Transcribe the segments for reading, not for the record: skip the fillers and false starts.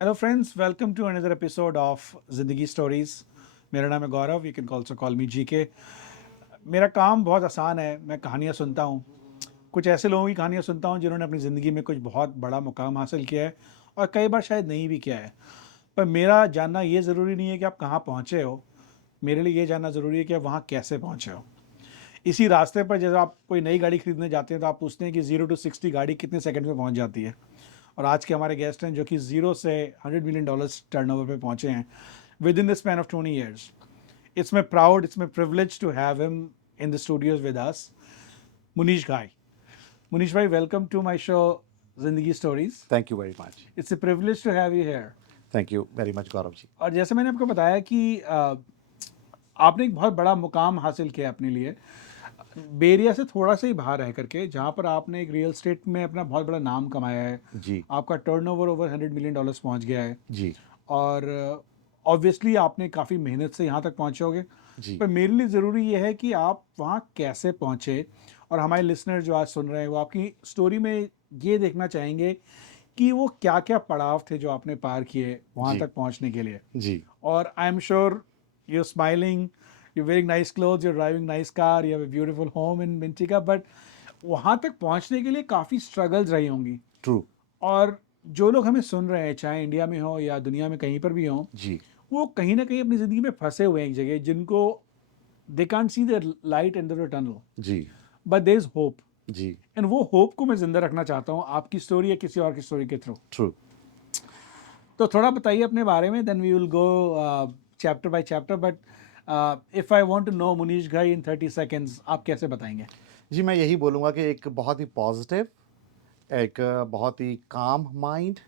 Hello friends, welcome to another episode of Zindagi stories. मेरा नाम है Gaurav, you can also call me GK. मेरा काम बहुत आसान है, मैं कहानियाँ सुनता हूँ। कुछ ऐसे लोगों की कहानियाँ सुनता हूँ जिन्होंने अपनी ज़िंदगी में कुछ बहुत बड़ा मुकाम हासिल किया है और कई बार शायद नहीं भी किया है। पर मेरा जानना ये ज़रूरी नहीं है कि आप कहाँ पहुँचे हो, मेरे लिए ये जानना ज़रूरी है कि आप वहाँ कैसे पहुँचे हो। इसी रास्ते पर जैसे आप कोई नई गाड़ी खरीदने जाते हैं तो आप पूछते हैं कि 0 to 60 गाड़ी कितने सेकंड में पहुँच जाती है। और आज के हमारे गेस्ट हैं जो कि ज़ीरो से $100 मिलियन टर्नओवर पे पहुंचे हैं within the span of 20 years। It's my proud, it's my privilege to have him in the studios with us, Munish भाई। मुनीश भाई, welcome to my show Zindagi stories. Thank you very much. It's a privilege to have you here. Thank you very much Gaurav ji. और जैसे मैंने आपको बताया कि आपने एक बहुत बड़ा मुकाम हासिल किया अपने लिए बेरिया से थोड़ा सा ही बाहर रह करके, जहाँ पर आपने एक रियल स्टेट में अपना बहुत बड़ा नाम कमाया है। जी आपका टर्नओवर ओवर $100 मिलियन पहुंच गया है। जी और ऑब्वियसली आपने काफ़ी मेहनत से यहाँ तक पहुँचे होगे। जी पर मेरे लिए ज़रूरी ये है कि आप वहाँ कैसे पहुँचे, और हमारे लिसनर जो आज सुन रहे हैं वो आपकी स्टोरी में ये देखना चाहेंगे कि वो क्या क्या पड़ाव थे जो आपने पार किए वहाँ जी तक पहुँचने के लिए। जी और I am sure you're smiling, you're wearing nice clothes, you're driving nice car, you have a beautiful home in Mintika, but वहाँ तक पहुँचने के लिए काफ़ी स्ट्रगल्स रही होंगी। ट्रू। और जो लोग हमें सुन रहे हैं, चाहे इंडिया में हो या दुनिया में कहीं पर भी हो, जी वो कहीं ना कहीं अपनी ज़िंदगी में फंसे हुए हैं एक जगह, जिनको they can't see the light and the tunnel, जी बट देयर इज होप। जी एंड वो होप को मैं ज़िंदा रखना चाहता हूँ आपकी स्टोरी या किसी और की स्टोरी के थ्रू। ट्रू। तो थोड़ा बताइए अपने बारे में, then we will go chapter by chapter. But if I want to know Munish भाई इन 30 seconds, आप कैसे बताएंगे? जी, मैं यही बोलूँगा कि एक बहुत ही पॉजिटिव, एक बहुत ही काम माइंड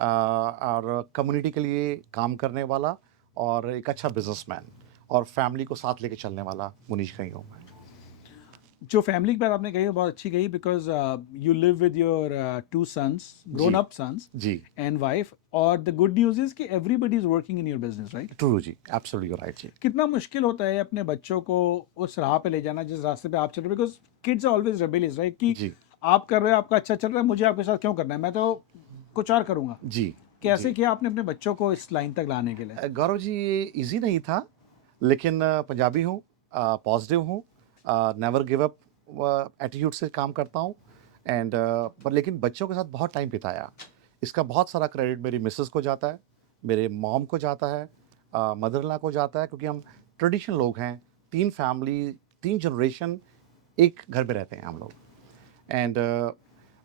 और कम्युनिटी के लिए काम करने वाला और एक अच्छा बिजनेसमैन और फैमिली को साथ लेके चलने वाला मुनीश कहीं हूँ मैं। जो फैमिली की बात आपने कही वो बहुत अच्छी कही, because you live with your 2 sons, grown जी अप सन्स जी एंड वाइफ। और द गुड न्यूज़ इज कि everybody is working in your business, right? True जी, एब्सोल्युटली राइट जी। कितना मुश्किल होता है अपने बच्चों को उस राह पे ले जाना जिस रास्ते पे आप चल रहे हो, because kids are always rebellious, right? कि जी आप कर रहे हो, आपका अच्छा चल रहा है, मुझे आपके साथ क्यों करना है, मैं तो कुछ और करूंगा। जी कैसे जी। किया आपने अपने बच्चों को इस लाइन तक लाने के लिए? गौरव जी, ये ईज़ी नहीं था, लेकिन पंजाबी हूँ, पॉज़िटिव हूँ, नेवर गिव अप एटीट्यूड से काम करता हूँ एंड पर लेकिन बच्चों के साथ बहुत टाइम बिताया। इसका बहुत सारा क्रेडिट मेरी मिसेज़ को जाता है, मेरे मॉम को जाता है, मदर इन लॉ को जाता है क्योंकि हम ट्रेडिशनल लोग हैं, 3 फैमिली, 3 जनरेशन एक घर में रहते हैं हम लोग एंड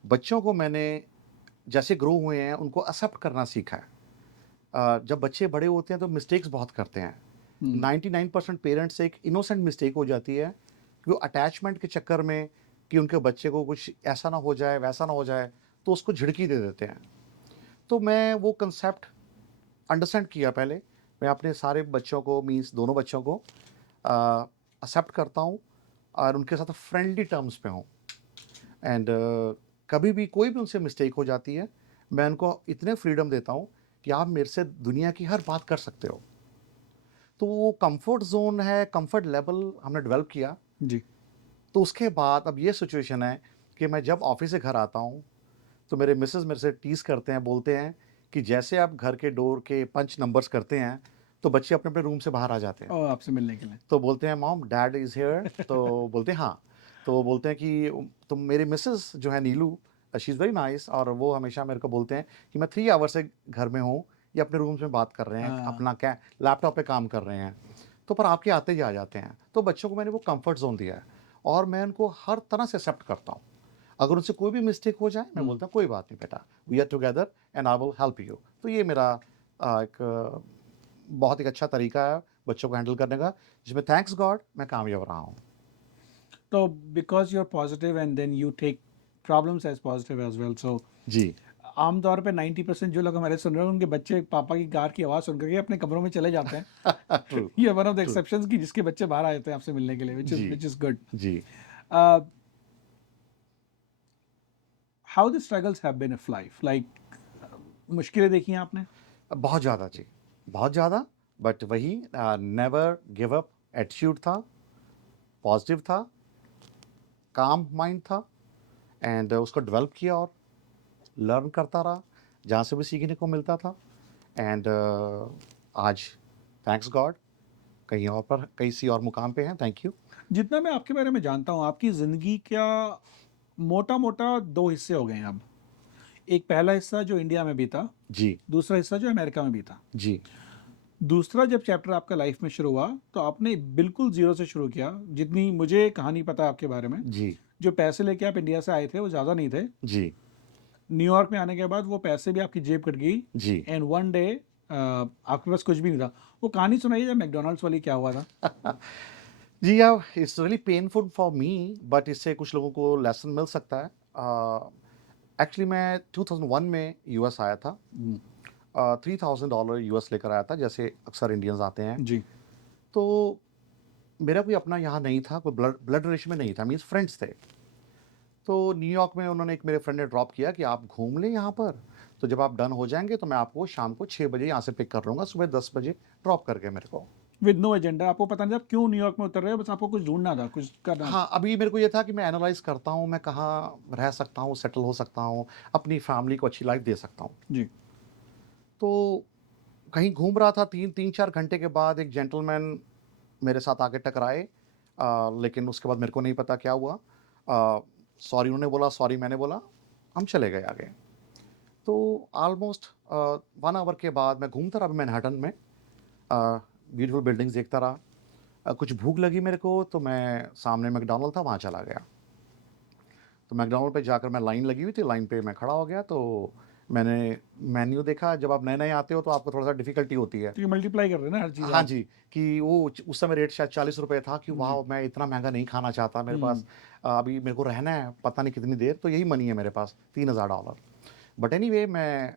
बच्चों को मैंने जैसे ग्रो हुए हैं, उनको एक्सेप्ट करना सीखा है। जब बच्चे बड़े होते हैं तो मिस्टेक्स बहुत करते हैं। हम्म। 99% पेरेंट्स से एक इनोसेंट मिस्टेक हो जाती है कि वो अटैचमेंट के चक्कर में कि उनके बच्चे को कुछ ऐसा ना हो जाए, वैसा ना हो जाए, तो उसको झिड़की दे देते हैं। तो मैं वो कांसेप्ट अंडरस्टैंड किया पहले। मैं अपने सारे बच्चों को मीन्स दोनों बच्चों को एक्सेप्ट करता हूँ और उनके साथ फ्रेंडली टर्म्स पे हूँ एंड कभी भी कोई भी उनसे मिस्टेक हो जाती है, मैं उनको इतने फ्रीडम देता हूँ कि आप मेरे से दुनिया की हर बात कर सकते हो। तो वो कंफर्ट ज़ोन है, कंफर्ट लेवल हमने डेवलप किया। जी। तो उसके बाद अब ये सिचुएशन है कि मैं जब ऑफ़िस से घर आता हूँ, तो मेरे मिसेज़ मेरे से टीज़ करते हैं, बोलते हैं कि जैसे आप घर के डोर के पंच नंबर्स करते हैं, तो बच्चे अपने-अपने रूम से बाहर आ जाते हैं। और आपसे मिलने के लिए। तो बोलते हैं, "मॉम, डैड इज़ हियर?" तो बोलते हैं, "हाँ।" तो वो बोलते हैं कि तो मेरी मिसेज़ जो है नीलू, शी इज़ वेरी नाइस और वो हमेशा मेरे को बोलते हैं कि मैं 3 आवर से घर में हूँ, ये अपने रूम्स में बात कर रहे हैं, हाँ। अपना क्या लैपटॉप पे काम कर रहे हैं। तो पर आपके आते ही आ जाते हैं। तो बच्चों को मैंने वो कम्फर्ट ज़ोन दिया है और मैं उनको हर तरह से एक्सेप्ट करता हूँ। अगर उनसे कोई भी मिस्टेक हो जाए, मैं हम्म। बोलता हूँ, "कोई बात नहीं बेटा, we are together and I will help you." तो ये मेरा एक बहुत एक अच्छा तरीका है बच्चों को हैंडल करने का, जिसमें थैंक्स गॉड मैं कामयाब रहा हूँ। तो because you are positive and then you take problems as positive as well, so जी। आमतौर पे 90% जो लोग हमारे सुन रहे हैं उनके बच्चे पापा की कार की आवाज़ सुन करके अपने कमरों में चले जाते हैं। ट्रू, ये one of the true. Exceptions कि जिसके बच्चे बाहर आए थे आपसे मिलने के लिए, जी, विच इज़ गुड। जी। How the struggles have been of life, like मुश्किलें देखी हैं आपने? बहुत ज़्यादा जी, बहुत ज़्यादा बट वही नेवर गिव अप एटीट्यूड था, पॉज़िटिव था, काम माइंड था एंड उसको डेवलप किया और लर्न करता रहा, जहाँ से भी सीखने को मिलता था। एंड आज थैंक्स गॉड कहीं और पर किसी और मुकाम पे हैं। Thank you. जितना मैं आपके बारे में जानता हूँ, आपकी ज़िंदगी क्या मोटा-मोटा 2 हिस्से हो गए हैं अब। एक पहला हिस्सा जो इंडिया में बीता, जी, दूसरा हिस्सा जो अमेरिका में बीता। जी, दूसरा जब चैप्टर आपका लाइफ में शुरू हुआ, तो आपने बिल्कुल ज़ीरो से शुरू किया। जितनी मुझे कहानी पता है आपके बारे में, जी, जो पैसे लेके आप इंडिया से आए थे, वो ज़्यादा नहीं थे। जी, न्यूयॉर्क में आने के बाद वो पैसे भी आपकी जेब कट गई जी। एंड वन डे आपके पास कुछ भी नहीं था। वो कहानी सुनाइए जब मैकडॉनल्ड्स वाली क्या हुआ था? जी, या it's really painful for me, but इससे कुछ लोगों को लेसन मिल सकता है। एक्चुअली मैं 2001 में यूएस आया था। $3000 यूएस लेकर आया था, जैसे अक्सर इंडियंस आते हैं। जी, तो मेरा कोई अपना यहाँ नहीं था, कोई ब्लड ब्लड रिलेशन में नहीं था, मीन्स फ्रेंड्स थे। तो न्यूयॉर्क में उन्होंने एक मेरे फ्रेंड ने ड्रॉप किया कि आप घूम लें यहाँ पर, तो जब आप डन हो जाएंगे तो मैं आपको शाम को 6 बजे यहाँ से पिक कर लूँगा, सुबह 10 बजे ड्रॉप करके मेरे को। विद नो एजेंडा, आपको पता नहीं था आप क्यों न्यूयॉर्क में उतर रहे हो, बस आपको कुछ ढूंढना था, कुछ करना था। हाँ, अभी मेरे को ये था कि मैं एनालाइज़ करता हूँ, मैं कहाँ रह सकता हूँ, सेटल हो सकता हूँ, अपनी फैमिली को अच्छी लाइफ़ दे सकता हूँ। जी, तो कहीं घूम रहा था, 3-4 घंटे के बाद एक जेंटलमैन मेरे साथ आके टकराए। लेकिन उसके बाद मेरे को नहीं पता क्या हुआ। सॉरी उन्होंने बोला, सॉरी मैंने बोला, हम चले गए आगे। तो ऑलमोस्ट 1 आवर के बाद मैं घूमता रहा मैनहट्टन में, ब्यूटीफुल बिल्डिंग्स देखता रहा। कुछ भूख लगी मेरे को, तो मैं सामने मैकडॉनल्ड था, वहाँ चला गया। तो मैकडॉनल्ड पे जाकर मैं लाइन लगी हुई थी, लाइन पे मैं खड़ा हो गया, तो मैंने मेन्यू देखा। जब आप नए-नए आते हो तो आपको थोड़ा-सा डिफ़िकल्टी होती है। तो ये मल्टीप्लाई कर रहे हैं ना हर चीज़ हाँ आप। जी, कि वो उस समय रेट शायद ₹40 था कि जी, वाओ! मैं इतना महँगा नहीं खाना चाहता, मेरे हम्म, पास अभी मेरे को रहना है पता नहीं कितनी देर, तो यही मनी है मेरे पास, $3000। बट एनीवे मैं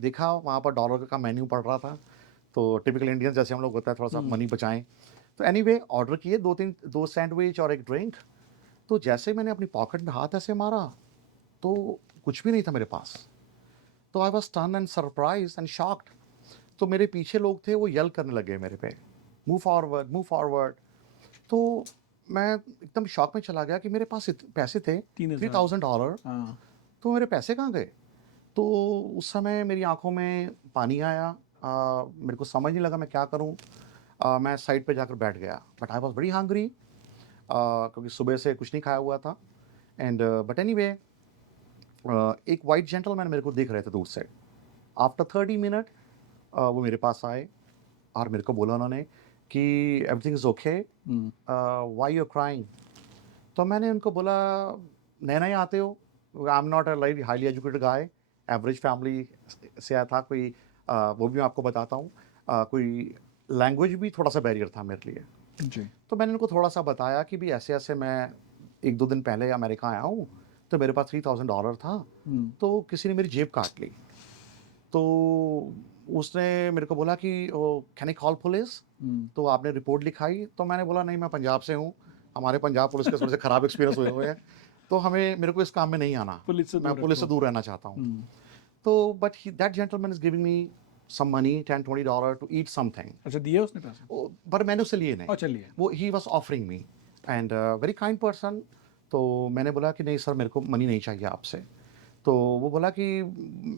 देखा वहाँ पर डॉलर का मेन्यू पड़ रहा था, तो टिपिकल इंडियंस जैसे हम लोग होता है थोड़ा-सा हम्म, मनी बचाएँ। तो एनीवे ऑर्डर किए 2 सैंडविच और 1 ड्रिंक। तो जैसे मैंने अपनी पॉकेट में हाथ ऐसे मारा, तो कुछ भी नहीं था मेरे पास। तो I was stunned and surprised and shocked. तो मेरे पीछे लोग थे, वो येल करने लगे मेरे पे, मूव फॉरवर्ड, मूव फॉरवर्ड। तो मैं एकदम शॉक में चला गया कि मेरे पास पैसे थे 3000। $3000, हाँ, तो मेरे पैसे कहाँ गए? तो उस समय मेरी आँखों में पानी आया। मेरे को समझ नहीं लगा मैं क्या करूँ? मैं साइड पे जाकर बैठ गया। But I was very hungry, क्योंकि सुबह से कुछ नहीं खाया हुआ था। एंड बट एनीवे एक व्हाइट जेंटलमैन मेरे को देख रहे थे दूर से। आफ्टर 30 मिनट वो मेरे पास आए और मेरे को बोला उन्होंने कि everything is okay, hmm, why you are crying? तो मैंने उनको बोला, नए-नए आते हो, I am not a like highly educated guy, average family से आया था कोई। वो भी मैं आपको बताता हूँ। कोई लैंग्वेज भी थोड़ा-सा बैरियर था मेरे लिए। जी, तो मैंने उनको थोड़ा-सा बताया कि भई ऐसे-ऐसे मैं 1-2 दिन पहले अमेरिका आया हूँ, तो मेरे पास $3000 था, हम्म, तो किसी ने मेरी जेब काट ली। तो उसने मेरे को बोला कि ओ कैन आई कॉल पुलिस? हम्म, तो आपने रिपोर्ट लिखाई? तो मैंने बोला नहीं, मैं पंजाब से हूँ, हमारे पंजाब पुलिस के थोड़े से खराब एक्सपीरियंस हुए हुए हैं, तो मेरे को इस काम में नहीं आना, पुलिस से मैं दूर पुलिस से रखो। दूर रहना चाहता हूँ। हम्म, तो but he that gentleman is giving me some money $10-20 to eat something. अच्छा, दिए उसने पैसे? पर मैंने उससे लिए नहीं, और चलिए। वो he was offering me and very kind person. तो मैंने बोला कि नहीं सर, मेरे को मनी नहीं चाहिए आपसे। तो वो बोला कि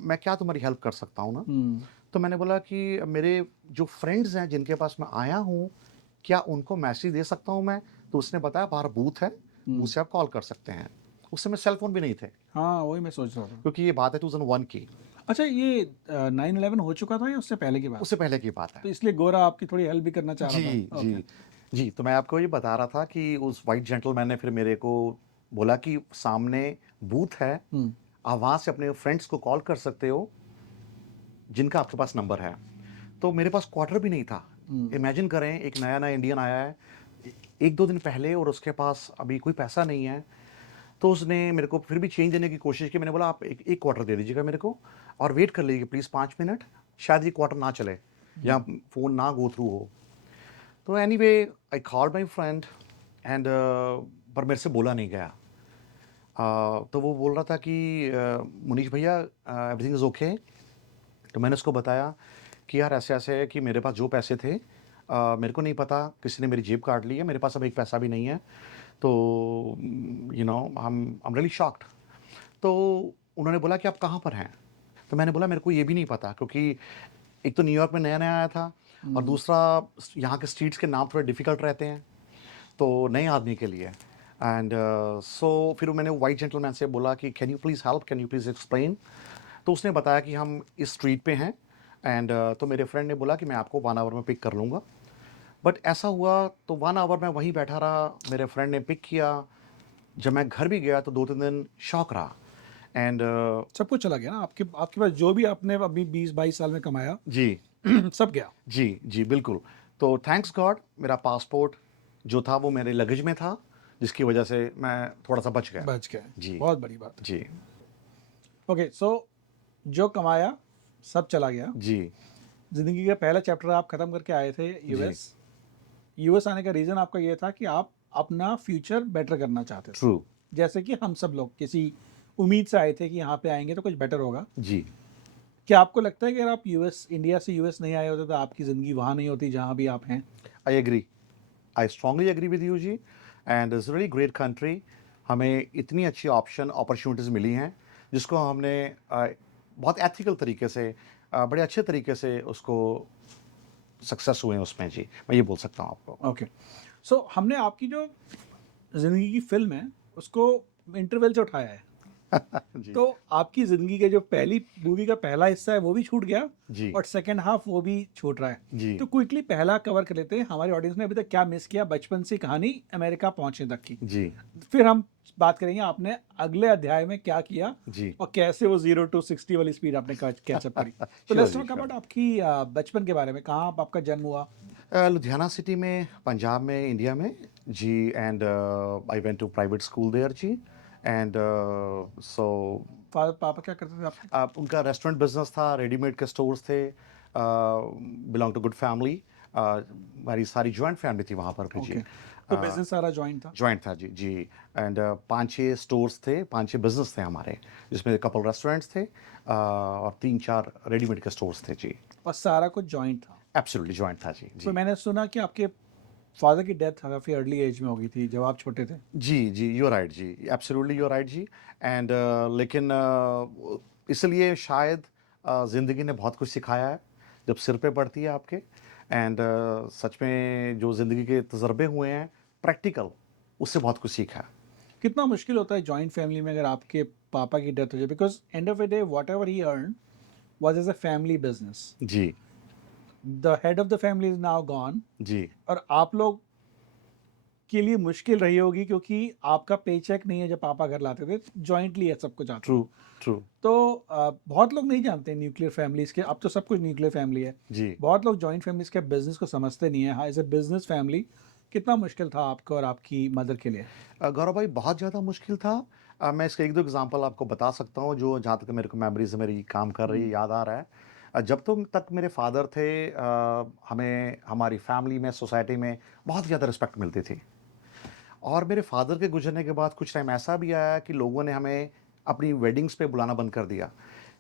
मैं क्या तुम्हारी हेल्प कर सकता हूँ ना? हम्म, तो मैंने बोला कि मेरे जो फ्रेंड्स हैं जिनके पास मैं आया हूँ, क्या उनको मैसेज दे सकता हूँ मैं? तो उसने बताया बाहर बूथ है, बूथ हम्म, से आप कॉल कर सकते हैं। उस समय सेल फ़ोन भी नहीं थे, हाँ, वही मैं सोच रहा था। क्योंकि ये बात है 2001 की, अच्छा, ये 9/11 हो चुका था या उससे पहले की बात? उससे पहले की बात है। तो इसलिए गोरा आपकी थोड़ी हेल्प भी करना चाह रहा जी, था। ओके। जी। जी, तो मैं आपको ये बता रहा था कि उस व्हाइट जेंटलमैन ने फिर मेरे को बोला कि सामने बूथ है, हम्म, आप वहाँ से अपने फ्रेंड्स को कॉल कर सकते हो, जिनका आपके पास नंबर है। तो मेरे पास क्वार्टर भी नहीं था। हम्म, इमेजिन करें, एक नया-नया इंडियन आया है, 1-2 दिन पहले, और उसके पास अभी कोई पैसा नहीं है। तो उसने मेरे को फिर भी चेंज देने की कोशिश की। मैंने बोला आप एक 1 क्वार्टर दे दीजिएगा मेरे को और वेट कर लीजिए प्लीज़ 5 मिनट, शायद ये क्वार्टर ना चले या हम्म, फ़ोन ना गो थ्रू हो। तो anyway I called my friend and पर मेरे से बोला नहीं गया। तो वो बोल रहा था कि मुनीश भैया एवरीथिंग इज़ ओके। तो मैंने उसको बताया कि यार ऐसे-ऐसे है कि मेरे पास जो पैसे थे, मेरे को नहीं पता, किसी ने मेरी जेब काट ली है, मेरे पास अब एक पैसा भी नहीं है। तो you know I am really shocked. तो उन्होंने बोला कि आप कहाँ पर हैं? तो मैंने बोला मेरे को ये भी नहीं पता, क्योंकि एक तो न्यूयॉर्क में नया-नया आया था और दूसरा यहाँ के स्ट्रीट्स के नाम थोड़े डिफ़िकल्ट रहते हैं, तो नए आदमी के लिए। एंड सो फिर मैंने व्हाइट जेंटलमैन से बोला कि can you please help, can you please explain? तो उसने बताया कि हम इस स्ट्रीट पे हैं एंड तो मेरे फ्रेंड ने बोला कि मैं आपको 1 आवर में पिक कर लूँगा। बट ऐसा हुआ तो 1 आवर मैं वहीं बैठा रहा, मेरे फ्रेंड ने पिक किया। जब मैं घर भी गया तो 2-3 दिन शॉक रहा एंड सब कुछ चला गया ना आपके आपके पास जो भी आपने अभी 20-22 साल में कमाया जी, सब गया। जी, बिल्कुल। तो थैंक्स गॉड मेरा पासपोर्ट जो था वो मेरे लगेज में था, जिसकी वजह से मैं थोड़ा-सा बच गया। बच गए, जी, बहुत बड़ी बात है। जी, ओके, सो जो कमाया सब चला गया। जी, ज़िंदगी का पहला चैप्टर आप ख़त्म करके आए थे जी, यूएस। यूएस आने का रीज़न आपका ये था कि आप अपना फ्यूचर बेटर करना चाहते थे। ट्रू, जैसे कि हम सब लोग किसी उम्मीद से आए थे कि यहाँ पे आएँगे तो कुछ बेटर होगा। जी। क्या आपको लगता है कि अगर आप यूएस इंडिया से यूएस नहीं आए होते तो आपकी ज़िंदगी वहाँ नहीं होती जहाँ भी आप हैं? I agree, I strongly agree with you ji and it's a really great country. हमें इतनी अच्छी अपॉर्च्युनिटीज़ मिली हैं, जिसको हमने बहुत एथिकल तरीके से बड़े अच्छे तरीके से उसको सक्सेस हुए हैं उसमें जी, मैं ये बोल सकता हूँ आपको। ओके। सो हमने आपकी जो ज़िंदगी की फ़िल्म है उसको इंटरवल से उठाया है। जी, तो आपकी ज़िंदगी के जो पहली मूवी का पहला हिस्सा है वो भी छूट गया जी, और सेकंड हाफ वो भी छूट रहा है। जी, तो क्विकली पहला कवर कर लेते हैं। हमारी ऑडियंस ने अभी तक क्या मिस किया बचपन से कहानी अमेरिका पहुंचने तक की। जी, फिर हम बात करेंगे आपने अगले अध्याय में क्या किया जी। और कैसे वो 0 टू 60 वाली स्पीड आपने कैचअप करी। तो sure let's ji, talk sure. About आपकी बचपन के बारे में। कहाँ आपका जन्म हुआ? लुधियाना सिटी में, पंजाब में, इंडिया में जी and I went to private school there जी एंड सो फादर पापा क्या करते थे आपके? उनका रेस्टोरेंट बिजनेस था, रेडीमेड के स्टोर्स थे, बिलोंग टू गुड फैमिली। हमारी सारी जॉइंट फैमिली थी वहाँ पर भी जी। ओके। तो बिजनेस सारा जॉइंट था। जॉइंट था जी, जी एंड 5-6 स्टोर्स थे, 5-6 बिजनेस थे हमारे, जिसमें कपल रेस्टोरेंट्स थे और 3-4 रेडीमेड के स्टोर्स थे जी। और सारा कुछ जॉइंट था। एब्सोल्युटली जॉइंट था जी, तो जी। मैंने सुना कि आपके फादर की डेथ काफ़ी अर्ली एज में हो गई थी जब आप छोटे थे। जी, जी, यू आर राइट जी, एब्सोल्युटली यू आर राइट जी एंड लेकिन इसलिए शायद ज़िंदगी ने बहुत कुछ सिखाया है, जब सिर पे पड़ती है आपके एंड सच में जो ज़िंदगी के तज़र्बे हुए हैं, प्रैक्टिकल, उससे बहुत कुछ सीखा है। कितना मुश्किल होता है जॉइंट फैमिली में अगर आपके पापा की डेथ हो जाए because end of the day whatever he earn was as a family business. जी, the head of the family is now gone जी, और आप लोग के लिए मुश्किल रही होगी क्योंकि आपका पेचेक नहीं है जब पापा घर लाते थे, जॉइंटली है सब कुछ आता ट्रू, था। ट्रू, तो बहुत लोग नहीं जानते न्यूक्लियर फैमिलीज के, अब तो सब कुछ न्यूक्लियर फैमिली है। जी। बहुत लोग जॉइंट फैमिलीज के बिजनेस को समझते नहीं है। हाँ, एज ए बिजनेस फैमिली कितना मुश्किल था आपको और आपकी मदर के लिए? गौरव भाई बहुत ज़्यादा मुश्किल था। मैं इसके 1-2 एग्ज़ाम्पल आपको बता सकता हूँ, जो जहाँ तक मेरे को मेमोरीज़ मेरी काम कर रही है, याद आ रहा है। जब तक मेरे फ़ादर थे हमें हमारी फ़ैमिली में, सोसाइटी में बहुत ज़्यादा रिस्पेक्ट मिलती थी। और मेरे फ़ादर के गुज़रने के बाद कुछ टाइम ऐसा भी आया कि लोगों ने हमें अपनी वेडिंग्स पे बुलाना बंद कर दिया,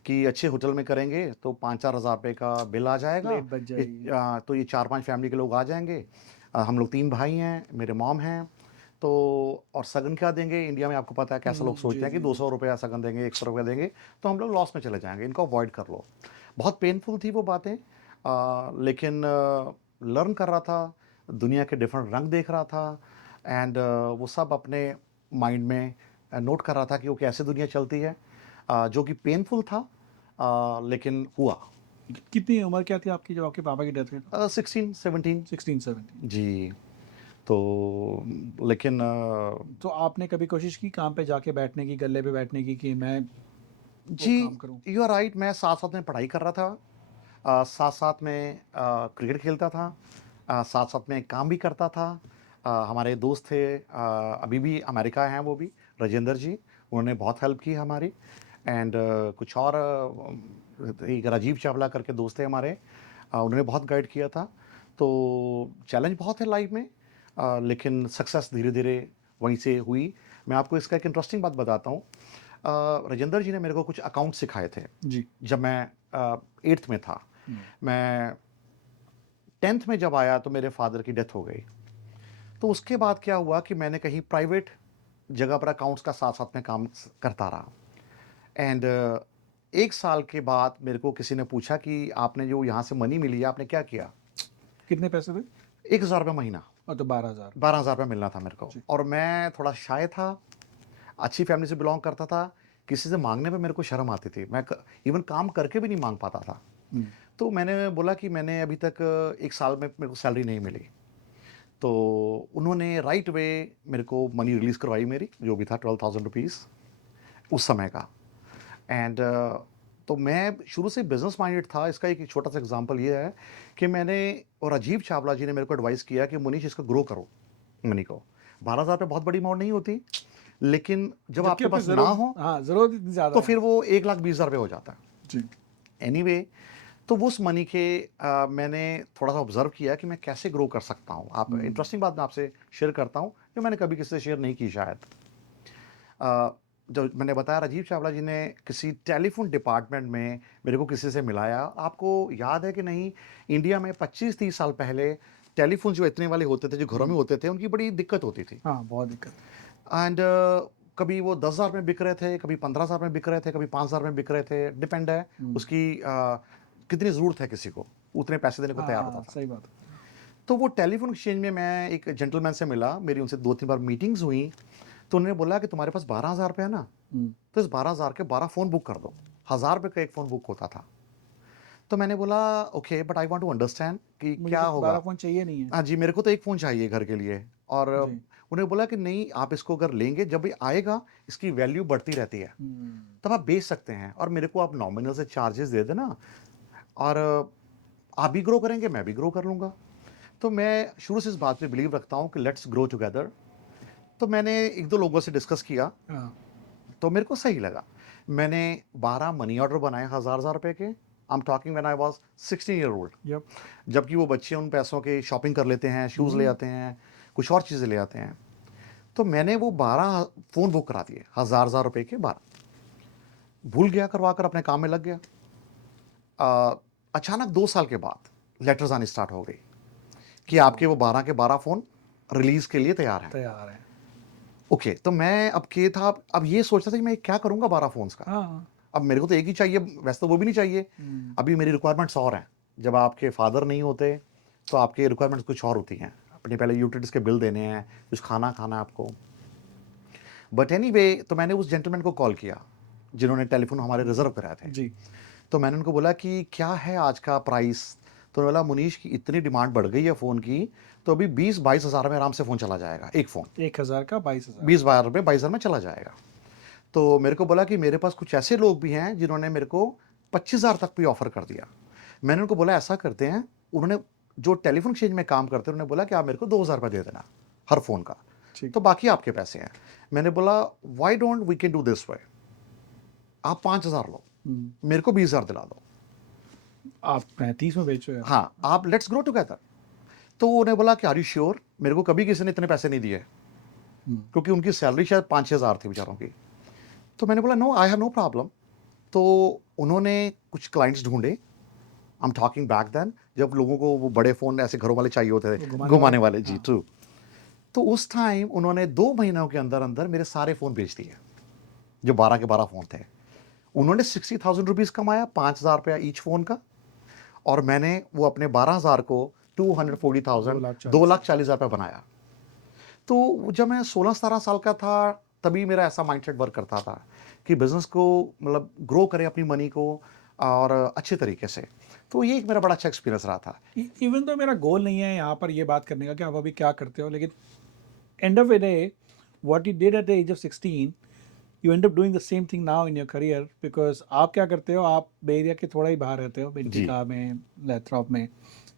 कि अच्छे होटल में करेंगे तो 5-4 हज़ार रुपए का बिल आ जाएगा। प्लेट बच जाएगी। तो ये 4-5 फ़ैमिली के लोग आ जाएँगे। हम लोग 3 भाई हैं, मेरे मॉम हैं, तो और शगन क्या देंगे? इंडिया में आपको पता है कैसे लोग सोचते जी हैं कि जी जी। ₹200 शगन देंगे, ₹100 देंगे, तो हम लोग लॉस में चले जाएँगे, इनको अवॉइड कर लो। बहुत पेनफुल थी वो बातें लेकिन लर्न कर रहा था, दुनिया के डिफरेंट रंग देख रहा था एंड वो सब अपने माइंड में नोट कर रहा था कि वो कैसे दुनिया चलती है जो कि पेनफुल था लेकिन हुआ। कितनी उम्र क्या थी आपकी जब आपके पापा की डेथ हुई? 16, 17 16-17। जी, तो लेकिन तो आपने कभी कोशिश की काम पे जाके बैठने की, गल्ले पे बैठने की कि मैं वो जी, काम करूं? यू आर राइट मैं साथ-साथ में पढ़ाई कर रहा था। साथ-साथ में क्रिकेट खेलता था। साथ-साथ में काम भी करता था। हमारे दोस्त थे अभी भी अमेरिका हैं वो भी, राजेंद्र जी, उन्होंने बहुत हेल्प की हमारी एंड कुछ और एक राजीव चावला करके दोस्त थे हमारे उन्होंने बहुत गाइड किया था। तो चैलेंज बहुत है लाइफ में लेकिन सक्सेस धीरे-धीरे वहीं से हुई। मैं आपको इसका एक इंटरेस्टिंग बात बताता हूँ। राजेंद्र जी ने मेरे को कुछ अकाउंट सिखाए थे, जी। जब मैं 8th में था। हम्म। मैं 10th में जब आया तो मेरे फ़ादर की डेथ हो गई। तो उसके बाद क्या हुआ कि मैंने कहीं प्राइवेट जगह पर अकाउंट्स का साथ-साथ में काम स करता रहा एंड 1 साल के बाद मेरे को किसी ने पूछा कि आपने जो यहाँ से मनी मिली है, आपने क्या किया? कितने पैसे थे? ₹1000 महीना, और तो 12,000। ₹12,000 मिलना था मेरे को जी। और मैं थोड़ा शाय था, अच्छी फैमिली से बिलॉन्ग करता था, किसी से माँगने पे मेरे को शर्म आती थी। मैं क इवन काम करके भी नहीं माँग पाता था। हुँ। तो मैंने बोला कि मैंने अभी तक 1 साल में मेरे को सैलरी नहीं मिली। तो उन्होंने राइट वे मेरे को मनी रिलीज़ करवाई मेरी, जो भी था ₹12,000 उस समय का। एंड तो मैं शुरू से बिज़नेस माइंडेड था। इसका एक छोटा-सा एग्ज़ाम्पल ये है कि मैंने और राजीव चावला जी ने मेरे को एडवाइस किया कि मुनीश इसको ग्रो करो, मनी को। 12,000 रुपए बहुत बड़ी अमाउंट नहीं होती, लेकिन जब जबकि आपके आपकी पास ना ज़रूरत, हो, हाँ, ज़रूरत इतनी ज़्यादा तो है। फिर वो 1,20,000 हो जाता है। जी। एनीवे तो वो उस मनी के मैंने थोड़ा-सा ऑब्ज़र्व किया कि मैं कैसे ग्रो कर सकता हूँ। आप हुँ। इंटरेस्टिंग बात मैं आपसे शेयर करता हूँ, जो मैंने कभी किसी से शेयर नहीं की शायद। जो मैंने बताया राजीव चावला जी ने किसी टेलीफ़ोन डिपार्टमेंट में मेरे को किसी से मिलाया। आपको याद है कि नहीं, इंडिया में 25-30 साल पहले टेलीफ़ोन जो इतने वाले होते थे, जो घरों में हुँ। होते थे, उनकी बड़ी दिक्कत होती थी। हाँ, बहुत दिक्कत है। एंड कभी वो 10,000 में बिक रहे थे, कभी 15,000 में बिक रहे थे, कभी 5,000 में बिक रहे थे, डिपेंड है हुँ। उसकी कितनी ज़रूरत है किसी को, उतने पैसे देने को तैयार होता हाँ, था। सही बात है। तो वो टेलीफ़ोन एक्सचेंज में मैं एक जेंटलमैन से मिला, मेरी उनसे 2-3 बार मीटिंग्स हुई, तो उन्होंने बोला कि तुम्हारे पास ₹12,000 है ना, हुँ। तो इस 12,000 के 12 फ़ोन बुक कर दो। ₹1000 का 1 फ़ोन बुक होता था। तो मैंने बोला okay but I want to understand कि मुझे क्या तो 12 होगा? फ़ोन चाहिए नहीं है। हाँ जी, मेरे को तो 1 फ़ोन चाहिए घर के लिए और जी। उन्होंने बोला कि नहीं आप इसको अगर लेंगे जब ये आएगा इसकी वैल्यू बढ़ती रहती है, हुँ। तब आप बेच सकते हैं और मेरे को आप नॉमिनल से चार्जेस दे देना और आप भी ग्रो करेंगे, मैं भी ग्रो कर लूँगा। तो मैं शुरू से इस बात पे बिलीव रखता हूँ कि लेट्स ग्रो टुगेदर। तो मैंने 1-2 लोगों से डिस्कस किया, हाँ। तो मेरे को सही लगा। मैंने 12 मनी ऑर्डर बनाए हज़ार-हज़ार रुपए के। I am talking when I was 16 year old. Yup. जबकि वो बच्चे उन पैसों के शॉपिंग कर लेते हैं, शूज़ ले हुँ। आते हैं, कुछ और चीज़ें ले आते हैं। तो मैंने वो 12 फ़ोन बुक करा दिए, हज़ार-हज़ार रुपए के 12। भूल गया करवा कर अपने काम में लग गया। अचानक 2 साल के बाद लेटर्स आनी स्टार्ट हो गई कि आपके वो 12 के 12 फ़ोन रिलीज़ के लिए तैयार हैं। तैयार है। ओके, तो मैं अब ये था, अब ये सोचता था कि मैं क्या करूँगा 12 फ़ोन्स का? हाँ। अब मेरे को तो एक ही चाहिए, वैसे तो वो भी नहीं चाहिए। हुँ। अभी मेरी रिक्वायरमेंट्स और हैं। जब आपके फादर नहीं होते, तो आपकी रिक्वायरमेंट्स कुछ और होती हैं। अपने पहले यूटिलिटीज़ के बिल देने हैं, कुछ खाना खाना है आपको। बट एनीवे तो मैंने उस जेंटलमैन को कॉल किया, जिन्होंने टेलीफ़ोन हमारे रिज़र्व कराए थे। जी। तो मैंने उनको बोला कि क्या है आज का प्राइस? तो उन्होंने बोला मुनीश की इतनी डिमांड बढ़ गई है फ़ोन की, तो अभी 20-22 हज़ार में आराम से फ़ोन चला जाएगा, एक फ़ोन। 1,000 का 22,000। 20 हज़ार रुपए 22 हज़ार में चला जाएगा। तो मेरे को बोला कि मेरे पास कुछ ऐसे लोग भी हैं जिन्होंने मेरे को 25,000 तक भी ऑफ़र कर दिया। मैंने उनको बोला ऐसा करते हैं, उन्होंने जो टेलीफ़ोन एक्सचेंज में काम करते हैं, उन्होंने बोला कि आप मेरे को 2,000 दे देना, हर फ़ोन का, ठीक। तो बाकी आपके पैसे हैं। मैंने बोला why don't we can do this way, आप 5,000 लो, हुँ। मेरे को 20,000 दिला दो। आप 35 में बेचो यार। हाँ, आप लेट्स ग्रो टुगेदर। तो उन्होंने बोला कि आर यू श्योर? मेरे को कभी किसी ने इतने पैसे नहीं दिए, हुँ। क्योंकि उनकी सैलरी शायद 5-6 हज़ार थी बेचारों की। तो मैंने बोला no I have no problem. तो उन्होंने कुछ क्लाइंट्स ढूँढे, I am talking back then, जब लोगों को वो बड़े फ़ोन ऐसे घरों वाले चाहिए होते वो थे, घुमाने घुमाने वाले। वाले, जी हाँ। ट्रू। तो उस टाइम उन्होंने 2 महीनों के अंदर-अंदर मेरे सारे फ़ोन बेच दिए, जो 12 के 12 फ़ोन थे। उन्होंने ₹60,000 कमाया, ₹5,000 ईच फ़ोन का, और मैंने वो अपने 12,000 को 240,000 2,40,000। 2,40,000 बनाया। तो जब मैं 16-17 साल का था, तभी मेरा ऐसा माइंडसेट वर्क करता था कि बिज़नेस को मतलब ग्रो करें अपनी मनी को और अच्छे तरीके से। तो ये एक मेरा बड़ा अच्छा एक्सपीरियंस रहा था। इवन तो मेरा गोल नहीं है यहाँ पर ये बात करने का कि आप अभी क्या करते हो, लेकिन end of the day what you did at the age of 16, you end up doing the same thing now in your career, because आप क्या करते हो, आप बे एरिया के थोड़ा ही बाहर रहते हो, जी, बेंटिका में, लेथरॉप में,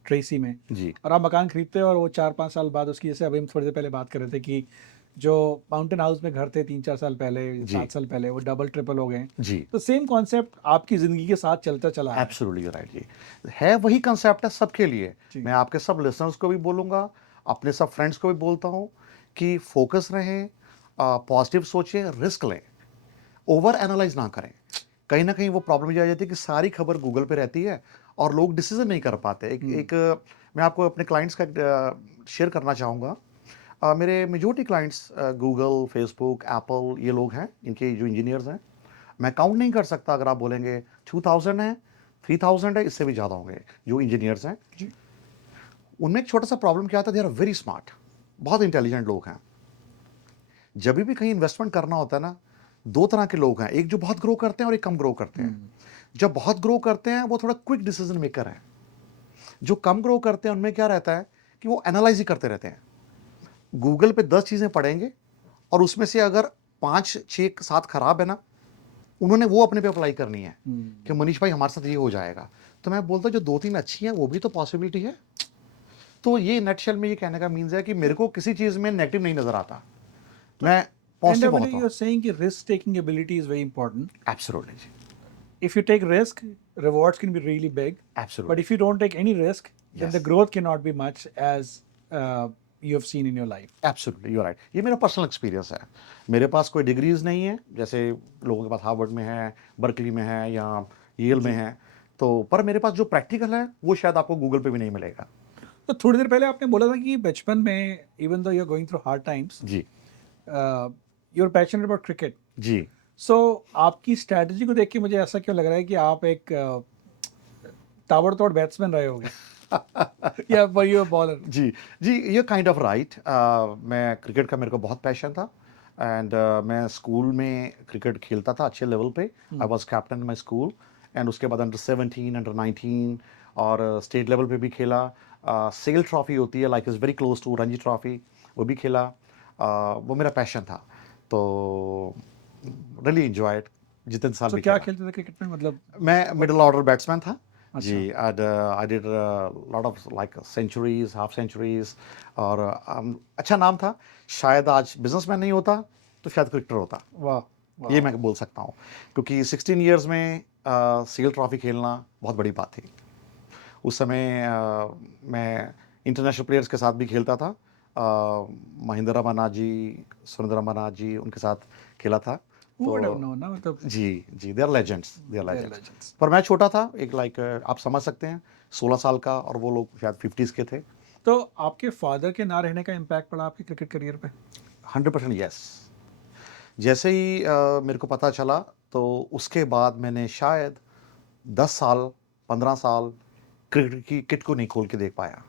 ट्रेसी में, जी, और आप मकान खरीदते हो और वो 4-5 साल बाद उसकी, जैसे अभी हम थोड़ी देर पहले बात कर रहे थे कि जो माउंटेन हाउस में घर थे 3-4 साल पहले, जी, 7 साल पहले, वो डबल ट्रिपल हो गए। जी। तो सेम कॉन्सेप्ट आपकी ज़िंदगी के साथ चलता चला है। एब्सोल्युटली राइट जी। है वही कांसेप्ट है सबके लिए। जी। मैं आपके सब लिसनर्स को भी बोलूँगा, अपने सब फ्रेंड्स को भी बोलता हूँ कि फ़ोकस रहें, पॉज़िटिव सोचें, रिस्क लें, ओवर एनालाइज़ ना करें। कहीं न कहीं वो प्रॉब्लम ये आ जाती है कि सारी खबर गूगल पे रहती है और लोग डिसीज़न नहीं कर पाते। हुँ। मैं आपको अपने क्लाइंट्स का शेयर करना चाहूँगा। मेरे majority clients Google, Facebook, Apple ये लोग हैं, इनके जो इंजीनियर्स हैं। मैं काउंट नहीं कर सकता, अगर आप बोलेंगे 2000 है, 3000 है, इससे भी ज़्यादा होंगे जो इंजीनियर्स हैं। जी। उनमें एक छोटा सा प्रॉब्लम क्या आता है, दे आर वेरी स्मार्ट, बहुत इंटेलिजेंट लोग हैं। जब भी कहीं इन्वेस्टमेंट करना होता है ना, दो तरह के लोग हैं, एक जो बहुत ग्रो करते हैं और एक कम ग्रो करते हैं। जब बहुत ग्रो करते हैं वो थोड़ा क्विक डिसीजन मेकर हैं। जो कम ग्रो करते हैं उनमें क्या रहता है कि वो एनालाइज ही करते रहते हैं। गूगल पे 10 चीज़ें पढ़ेंगे और उसमें से अगर 5, 6, 7 खराब है ना, उन्होंने वो अपने पे अप्लाई करनी है कि मनीष भाई हमारे साथ ये हो जाएगा। तो मैं बोलता जो 2-3 अच्छी हैं वो भी तो पॉसिबिलिटी है। तो ये नटशेल में ये कहने का मीन्स है कि मेरे को किसी चीज़ में नेगेटिव नहीं नज़र आता। मैं End positive of the day, बहुत हूँ। you're saying कि risk taking ability is very important. Absolutely ji, If you take risk, rewards can be really big. But absolutely, if you don't take any risk, then the yes, growth cannot be much as you have seen in your life. Absolutely, you are right. ये मेरा personal experience है। मेरे पास कोई degrees नहीं है, जैसे लोगों के पास हार्वर्ड में है, बर्कली में है या येल में जी। है। तो पर मेरे पास जो प्रैक्टिकल है वो शायद आपको गूगल पे भी नहीं मिलेगा। तो थोड़ी देर पहले आपने बोला था कि बचपन में even though you are going through hard times जी, you are passionate about cricket. जी। सो आपकी स्ट्रैटेजी को देख के मुझे ऐसा क्यों लग रहा है कि आप एक ताबड़तोड़ बैट्समैन रहे होगे या वर यू अ बॉलर? जी, जी, ये काइंड ऑफ राइट। मैं क्रिकेट का मेरे को बहुत पैशन था एंड मैं स्कूल में क्रिकेट खेलता था अच्छे लेवल पे। I was captain in my school and उसके बाद अंडर 17, अंडर 19 और स्टेट लेवल पे भी खेला। सेल ट्रॉफी होती है like is very close to Ranji trophy, वो भी खेला। वो मेरा पैशन था। तो रियली एन्जॉयड जितने साल सो भी क्या खेला। खेलते थे क्रिकेट में, मतलब? मैं मिडल ऑर्डर बैट्समैन था। जी, अच्छा। And I did lot of like centuries, half centuries और अच्छा नाम था। शायद आज बिजनेसमैन नहीं होता तो शायद क्रिकेटर होता, वाह ये वाह। मैं बोल सकता हूँ। क्योंकि 16 इयर्स में सीएल ट्रॉफी खेलना बहुत बड़ी बात थी। उस समय मैं इंटरनेशनल प्लेयर्स के साथ भी खेलता था। महिंद्रा रमाना जी, सुरेंद्र रमाना जी, उनके साथ खेला था। Who would have तो known ना, मतलब? जी, जी, they are legends, they are They're legends. legends. पर मैं छोटा था, एक लाइक आप समझ सकते हैं 16 साल का और वो लोग शायद 50s के थे। तो आपके फादर के ना रहने का इम्पैक्ट पड़ा आपके क्रिकेट करियर पे? 100% यस। जैसे ही मेरे को पता चला तो उसके बाद मैंने शायद 10 साल, 15 साल क्रिकेट की किट को नहीं खोल के देख पाया।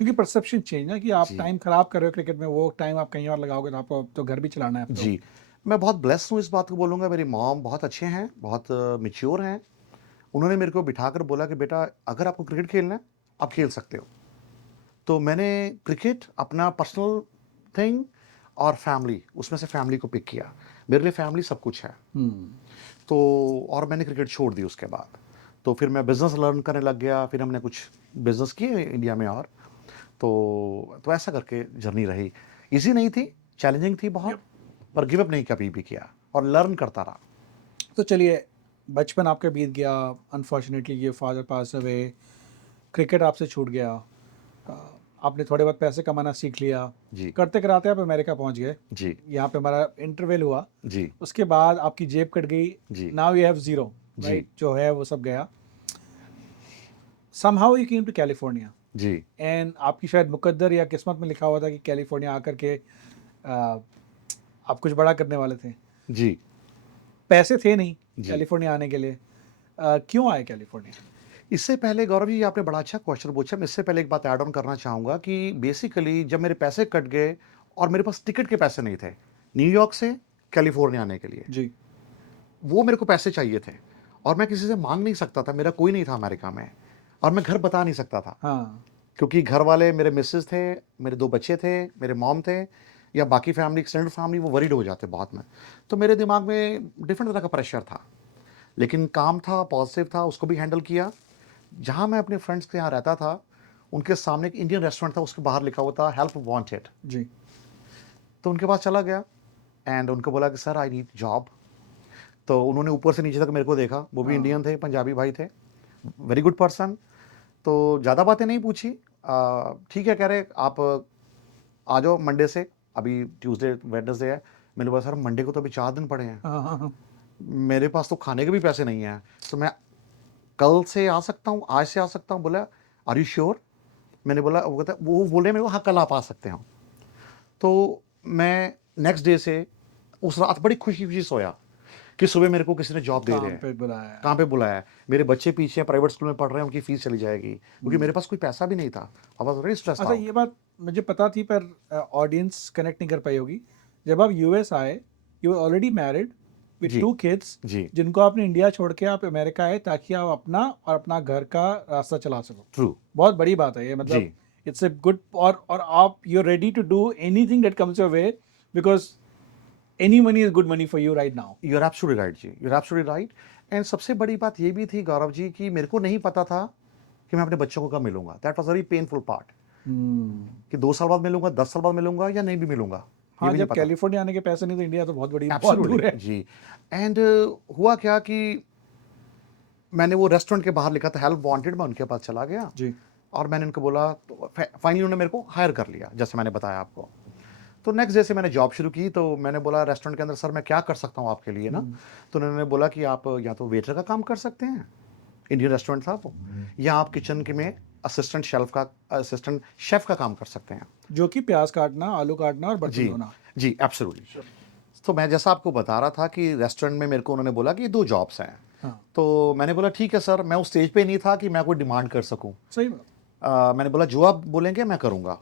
क्योंकि परसेप्शन चेंज ना कि आप जी, टाइम खराब कर रहे हो क्रिकेट में, वो टाइम आप कहीं और लगाओगे तो आपको तो घर भी चलाना है आपको। जी। मैं बहुत ब्लेस्ड हूँ, इस बात को बोलूँगा। मेरी मॉम बहुत अच्छे हैं, बहुत मैच्योर हैं। उन्होंने मेरे को बिठाकर बोला कि बेटा अगर आपको क्रिकेट खेलना है, आप खेल सकते हो। तो मैंने क्रिकेट अपना पर्सनल थिंग और फैमिली, उसमें से फैमिली को पिक किया। मेरे लिए फैमिली सब कुछ है। तो और मैंने क्रिकेट छोड़ दी उसके बाद। तो फिर मैं बिज़नेस लर्न करने लग गया, फिर हमने कुछ बिज़नेस किए इंडिया में और तो ऐसा करके जर्नी रही। ईज़ी नहीं थी, चैलेंजिंग थी बहुत, Yep. पर गिव अप नहीं कभी भी किया और लर्न करता रहा। तो चलिए, बचपन आपका बीत गया, अनफॉर्चुनेटली ये फादर पास अवे, क्रिकेट आपसे छूट गया, अ, आपने थोड़े बहुत पैसे कमाना सीख लिया, जी, करते कराते आप अमेरिका पहुंच गए। जी, यहाँ पे हमारा इंटरवल हुआ, जी, उसके बाद आपकी जेब कट गई। जी, नाउ यू हैव जीरो, जी, राइट? जो है वो सब गया। Somehow you came to California जी, एंड आपकी शायद मुकद्दर या किस्मत में लिखा हुआ था कि कैलिफोर्निया आकर के आप कुछ बड़ा करने वाले थे। जी, पैसे थे नहीं जी। कैलिफोर्निया आने के लिए। क्यों आए कैलिफोर्निया? इससे पहले गौरव जी, आपने बड़ा अच्छा क्वेश्चन पूछा। मैं इससे पहले एक बात ऐड ऑन करना चाहूँगा कि बेसिकली जब मेरे पैसे कट गए और मेरे पास टिकट के पैसे नहीं थे, न्यूयॉर्क से कैलिफ़ोर्निया आने के लिए, जी। वो मेरे को पैसे चाहिए थे और मैं किसी से माँग नहीं सकता था, मेरा कोई नहीं था अमेरिका में और मैं घर बता नहीं सकता था। हाँ। क्योंकि घर वाले, मेरे मिसेज़ थे, मेरे 2 बच्चे थे, मेरे मॉम थे या बाकी फैमिली, एक्सटेंडेड फैमिली, वो वरीड हो जाते बहुत में। तो मेरे दिमाग में डिफरेंट तरह का प्रेशर था। लेकिन काम था, पॉज़िटिव था, उसको भी हैंडल किया। जहाँ मैं अपने फ्रेंड्स के यहाँ रहता था, उनके सामने एक इंडियन रेस्टोरेंट था, उसके बाहर लिखा हुआ था हेल्प वांटेड। जी। तो उनके पास चला गया एंड उनको बोला कि सर आई नीड जॉब। तो उन्होंने ऊपर से नीचे तक मेरे को देखा, वो भी हाँ। इंडियन थे, पंजाबी भाई थे, वेरी गुड पर्सन। तो ज़्यादा बातें नहीं पूछी। ठीक है, कह रहे आप आ जाओ मंडे से, अभी ट्यूसडे वेडनेसडे है। मैंने बोला सर मंडे को तो अभी 4 दिन पड़े हैं, हाँ हाँ हाँ। मेरे पास तो खाने के भी पैसे नहीं हैं, तो मैं कल से आ सकता हूँ, आज से आ सकता हूँ? बोला आर यू श्योर? मैंने बोला, वो कहता, वो बोले मेरे को हाँ कल आप आ सकते हो। तो मैं नेक्स्ट डे से उस रात बड़ी खुशी खुशी सोया कि सुबह मेरे को किसी ने जॉब दे रहे काम हैं, पे बुलाया है। कहाँ पे बुलाया है, मेरे बच्चे पीछे प्राइवेट स्कूल में पढ़ रहे हैं, उनकी फीस चली जाएगी, क्योंकि मेरे पास कोई पैसा भी नहीं था। आई वाज वेरी स्ट्रेस्ड अच्छा, आउट। ये बात मुझे पता थी पर ऑडियंस कनेक्ट नहीं कर पाई होगी। जब आप यूएस आए, यू ऑलरेडी मैरिड विद जी 2 किड्स, जी, जिनको आपने इंडिया छोड़ के आप अमेरिका आए ताकि आप अपना और अपना घर का रास्ता चला सको। ट्रू, बहुत बड़ी बात है ये, जी। मतलब इट्स ए गुड। और आप you are ready to do anything that comes your way, because any money is good money for you right now. You are absolutely right ji, you are absolutely right. And सबसे बड़ी बात ये भी थी गौरव जी कि मेरे को नहीं पता था कि मैं अपने बच्चों को कब मिलूंगा। That was very painful part, कि 2 साल बाद मिलूंगा, 10 साल बाद मिलूंगा या नहीं भी मिलूंगा, ये हाँ, भी नहीं जब पता। कैलिफोर्निया आने के पैसे नहीं तो इंडिया तो बहुत बड़ी, बहुत दूर एब्सोल्युटली है। जी। एंड हुआ क्या कि मैंने वो रेस्टोरेंट के बाहर लिखा था हेल्प वांटेड, मैं उनके पास चला गया जी। और मैंने उनको बोला, तो फाइनली उन्होंने मेरे को हायर कर लिया, जैसे मैंने बताया आपको। तो नेक्स्ट डे से मैंने जॉब शुरू की, तो मैंने बोला रेस्टोरेंट के अंदर, सर मैं क्या कर सकता हूँ आपके लिए ना। तो उन्होंने बोला कि आप या तो वेटर का काम कर सकते हैं, इंडियन रेस्टोरेंट था वो, या आप किचन के में असिस्टेंट शेफ का काम कर सकते हैं। जो कि प्याज काटना, आलू काटना और बर्तन जी धोना। जी, एब्सोल्युटली। तो मैं जैसा आपको बता रहा था कि रेस्टोरेंट में मेरे को उन्होंने बोला कि 2 जॉब्स हैं। हाँ, तो मैंने बोला ठीक है सर, मैं उस स्टेज पे नहीं था कि मैं कोई डिमांड कर सकूं। सही बात। मैंने बोला जो आप बोलेंगे मैं करूंगा।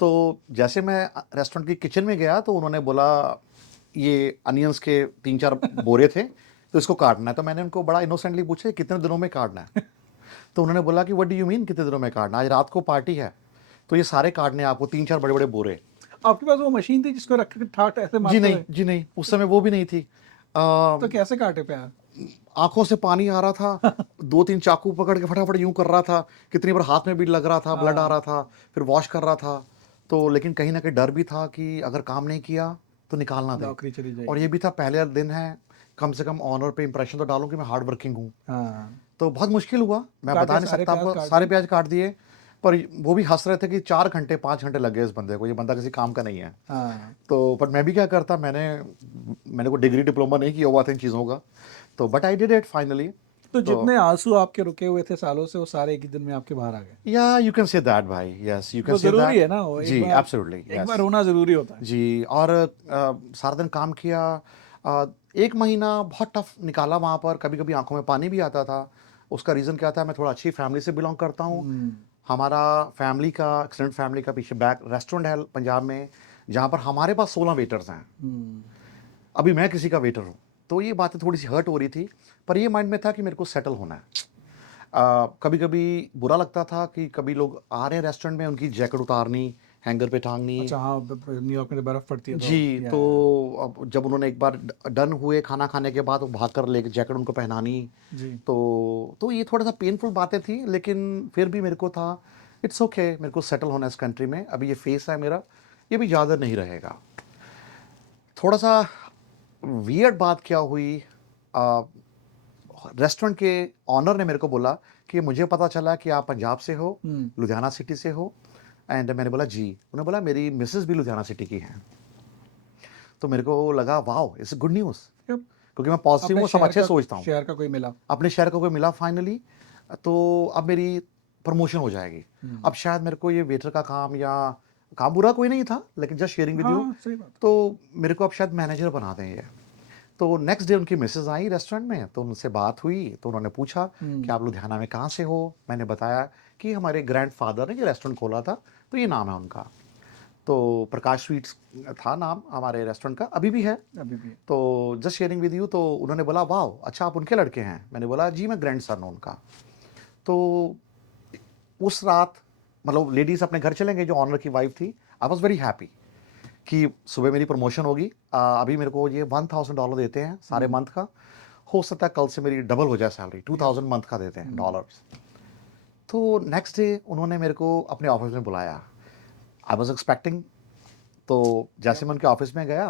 तो जैसे मैं रेस्टोरेंट की किचन में गया तो उन्होंने बोला ये अनियंस के 3-4 बोरे थे, तो इसको काटना है। तो मैंने उनको बड़ा इनोसेंटली पूछा कितने दिनों में काटना है। तो उन्होंने बोला कि व्हाट डू यू मीन कितने दिनों में काटना, आज रात को पार्टी है तो ये सारे काटने हैं आपको, 3-4 बड़े बड़े बोरे। आपके पास वो मशीन थी जिसको रख के ठाट ऐसे जी मारते नहीं, हुए? जी नहीं, उस समय वो भी नहीं थी। तो कैसे काटे प्याज? आंखों से पानी आ रहा था, 2-3 चाकू पकड़ के फटाफट यूं कर रहा था, कितनी बार हाथ में भी लग रहा था, ब्लड आ रहा था, फिर वॉश कर रहा था। तो लेकिन कहीं ना कहीं डर भी था कि अगर काम नहीं किया तो निकालना दे। नौकरी चली और ये जाएगी। भी था पहले दिन है, कम से कम ऑनर पे इंप्रेशन तो डालूं कि मैं हार्ड वर्किंग हूँ। हाँ, तो बहुत मुश्किल हुआ, मैं बता काटे नहीं सारे सकता प्याज आपको, काट सारे दिए। प्याज काट दिए। पर वो भी हंस रहे थे कि 4 घंटे 5 घंटे लग गए इस बंदे को, ये बंदा किसी काम का नहीं है। हाँ, तो पर मैं भी क्या करता, मैंने कोई डिग्री डिप्लोमा नहीं किया हुआ था इन चीज़ों का। तो but I did it finally. तो तो जितने आंसू आपके रुके हुए थे सालों से, वो सारे एक ही दिन में आपके बाहर आ गए। या यू कैन से दैट भाई, यस यू कैन वो से जरूरी दैट। है ना, वो जी एब्सोल्युटली, एक बार यस होना जरूरी होता है। जी। और सारा दिन काम किया। 1 महीना बहुत टफ निकाला वहाँ पर, कभी कभी आंखों में पानी भी आता था। उसका रीज़न क्या था, मैं थोड़ा अच्छी फैमिली से बिलोंग करता हूँ। हमारा फैमिली का, एक्सटेंडेड फैमिली का पीछे बैक रेस्टोरेंट है पंजाब में, जहाँ पर हमारे पास 16 वेटर्स हैं। अभी मैं किसी का वेटर हूँ। तो ये बातें थोड़ी सी हर्ट हो रही थी, पर ये माइंड में था कि मेरे को सेटल होना है। कभी कभी बुरा लगता था कि कभी लोग आ रहे हैं रेस्टोरेंट में, उनकी जैकेट उतारनी, हैंगर पे टांगनी। अच्छा, हाँ, न्यूयॉर्क में तो बर्फ पड़ती है तो जी, तो अब जब उन्होंने एक बार डन हुए खाना खाने के बाद, वो भाग कर लेके जैकेट उनको पहनानी। जी। तो ये थोड़ा सा पेनफुल बातें थी, लेकिन फिर भी मेरे को था इट्स ओके, मेरे को सेटल होना है इस कंट्री में। अभी ये फेस है मेरा, ये भी ज़्यादा नहीं रहेगा। थोड़ा सा वियर्ड बात क्या हुई, रेस्टोरेंट के ऑनर ने मेरे को बोला कि मुझे पता चला कि आप पंजाब से हो, लुधियाना सिटी से हो। एंड मैंने बोला जी। उन्होंने बोला मेरी मिसेस भी लुधियाना सिटी की हैं। तो मेरे को लगा wow it's good news, Yep. क्योंकि मैं पॉजिटिव अपने हूँ, सब अच्छे सोचता हूँ। शहर का कोई मिला। अपने शहर को कोई मिला फाइनली, तो अब मेरी प्रमोशन हो जाएगी। अब शायद मेरे को ये वेटर का काम, या काम बुरा कोई नहीं था, लेकिन जस्ट शेयरिंग विद यू, हाँ, सही बात। तो मेरे को अब शायद मैनेजर बना दें ये। तो नेक्स्ट डे उनकी मिसेज आई रेस्टोरेंट में, तो उनसे बात हुई, तो उन्होंने पूछा कि आप लुधियाना में कहाँ से हो। मैंने बताया कि हमारे ग्रैंडफादर ने ये रेस्टोरेंट खोला था, तो ये नाम है उनका। तो प्रकाश स्वीट्स था नाम हमारे रेस्टोरेंट का, अभी भी है। अभी भी। तो जस्ट शेयरिंग विद यू, तो उन्होंने बोला वाह अच्छा आप उनके लड़के हैं। मैंने बोला जी मैं ग्रैंड सन हूँ उनका। तो उस रात मतलब लेडीज़ अपने घर चले गए, जो ऑनर की वाइफ थी। आई वॉज वेरी हैप्पी कि सुबह मेरी प्रमोशन होगी। अभी मेरे को ये $1000 देते हैं सारे मंथ का, हो सकता है कल से मेरी डबल हो जाए सैलरी, 2000 मंथ का देते हैं डॉलर्स। तो नेक्स्ट डे उन्होंने मेरे को अपने ऑफिस में बुलाया। I was expecting. तो जैसे मैं उनके ऑफिस में गया,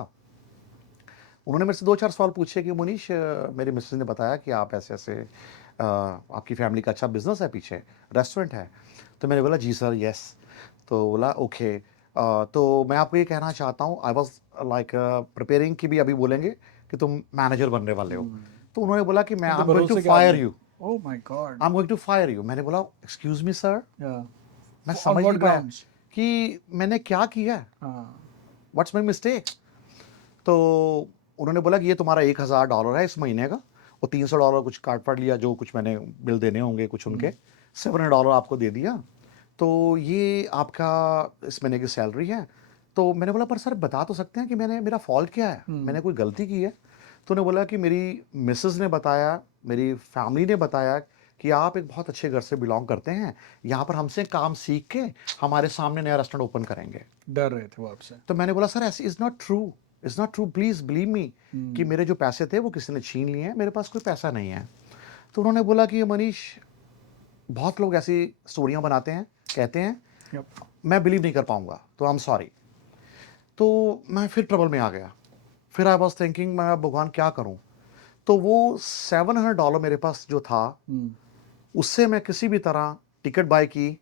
उन्होंने मेरे से 2-4 सवाल पूछे कि मुनीश मेरी मिसेज ने बताया कि आप ऐसे ऐसे आपकी फैमिली का अच्छा बिजनेस है, पीछे रेस्टोरेंट है। तो मैंने बोला जी सर यस। तो बोला ओके, तो मैं आपको ये कहना चाहता हूँ, आई वॉज लाइक प्रिपेयरिंग कि भी अभी बोलेंगे कि तुम मैनेजर बनने वाले हो। तो उन्होंने बोला कि मैं तो आई एम गोइंग टू भरोसे के फायर आदमी। You, oh my god. I am going to fire you. मैंने बोला एक्सक्यूज मी सर, मैं ऑन समझ व्हाट नहीं पाया ग्राउंड्स? कि मैंने क्या किया है, हाँ। What's my mistake. तो उन्होंने बोला कि ये तुम्हारा $1000 है इस महीने का, और $300 कुछ काट फाट लिया, जो कुछ मैंने बिल देने होंगे कुछ उनके, $700 आपको दे दिया, तो ये आपका इस महीने की सैलरी है। तो मैंने बोला पर सर बता तो सकते हैं कि मेरा फॉल्ट क्या है, मैंने कोई गलती की है? तो उन्होंने बोला कि मेरी मिसेज़ ने बताया, मेरी फैमिली ने बताया कि आप एक बहुत अच्छे घर से बिलॉन्ग करते हैं, यहाँ पर हमसे काम सीख के हमारे सामने नया रेस्टोरेंट ओपन करेंगे। डर रहे थे वो आपसे। तो मैंने बोला सर ऐसे is not true, is not true, please believe me कि मेरे जो पैसे थे वो किसी ने छीन लिए हैं, मेरे पास कोई पैसा नहीं है। तो उन्होंने बोला कि मनीष, बहुत लोग ऐसी स्टोरियाँ बनाते हैं, कहते हैं, यप। मैं बिलीव नहीं कर पाऊँगा, तो आई एम सॉरी। तो मैं फिर ट्रबल में आ गया। फिर आई वाज़ थिंकिंग मैं अब भगवान क्या करूँ? तो वो $700 मेरे पास जो था, उससे मैं किसी भी तरह टिकट बाय की,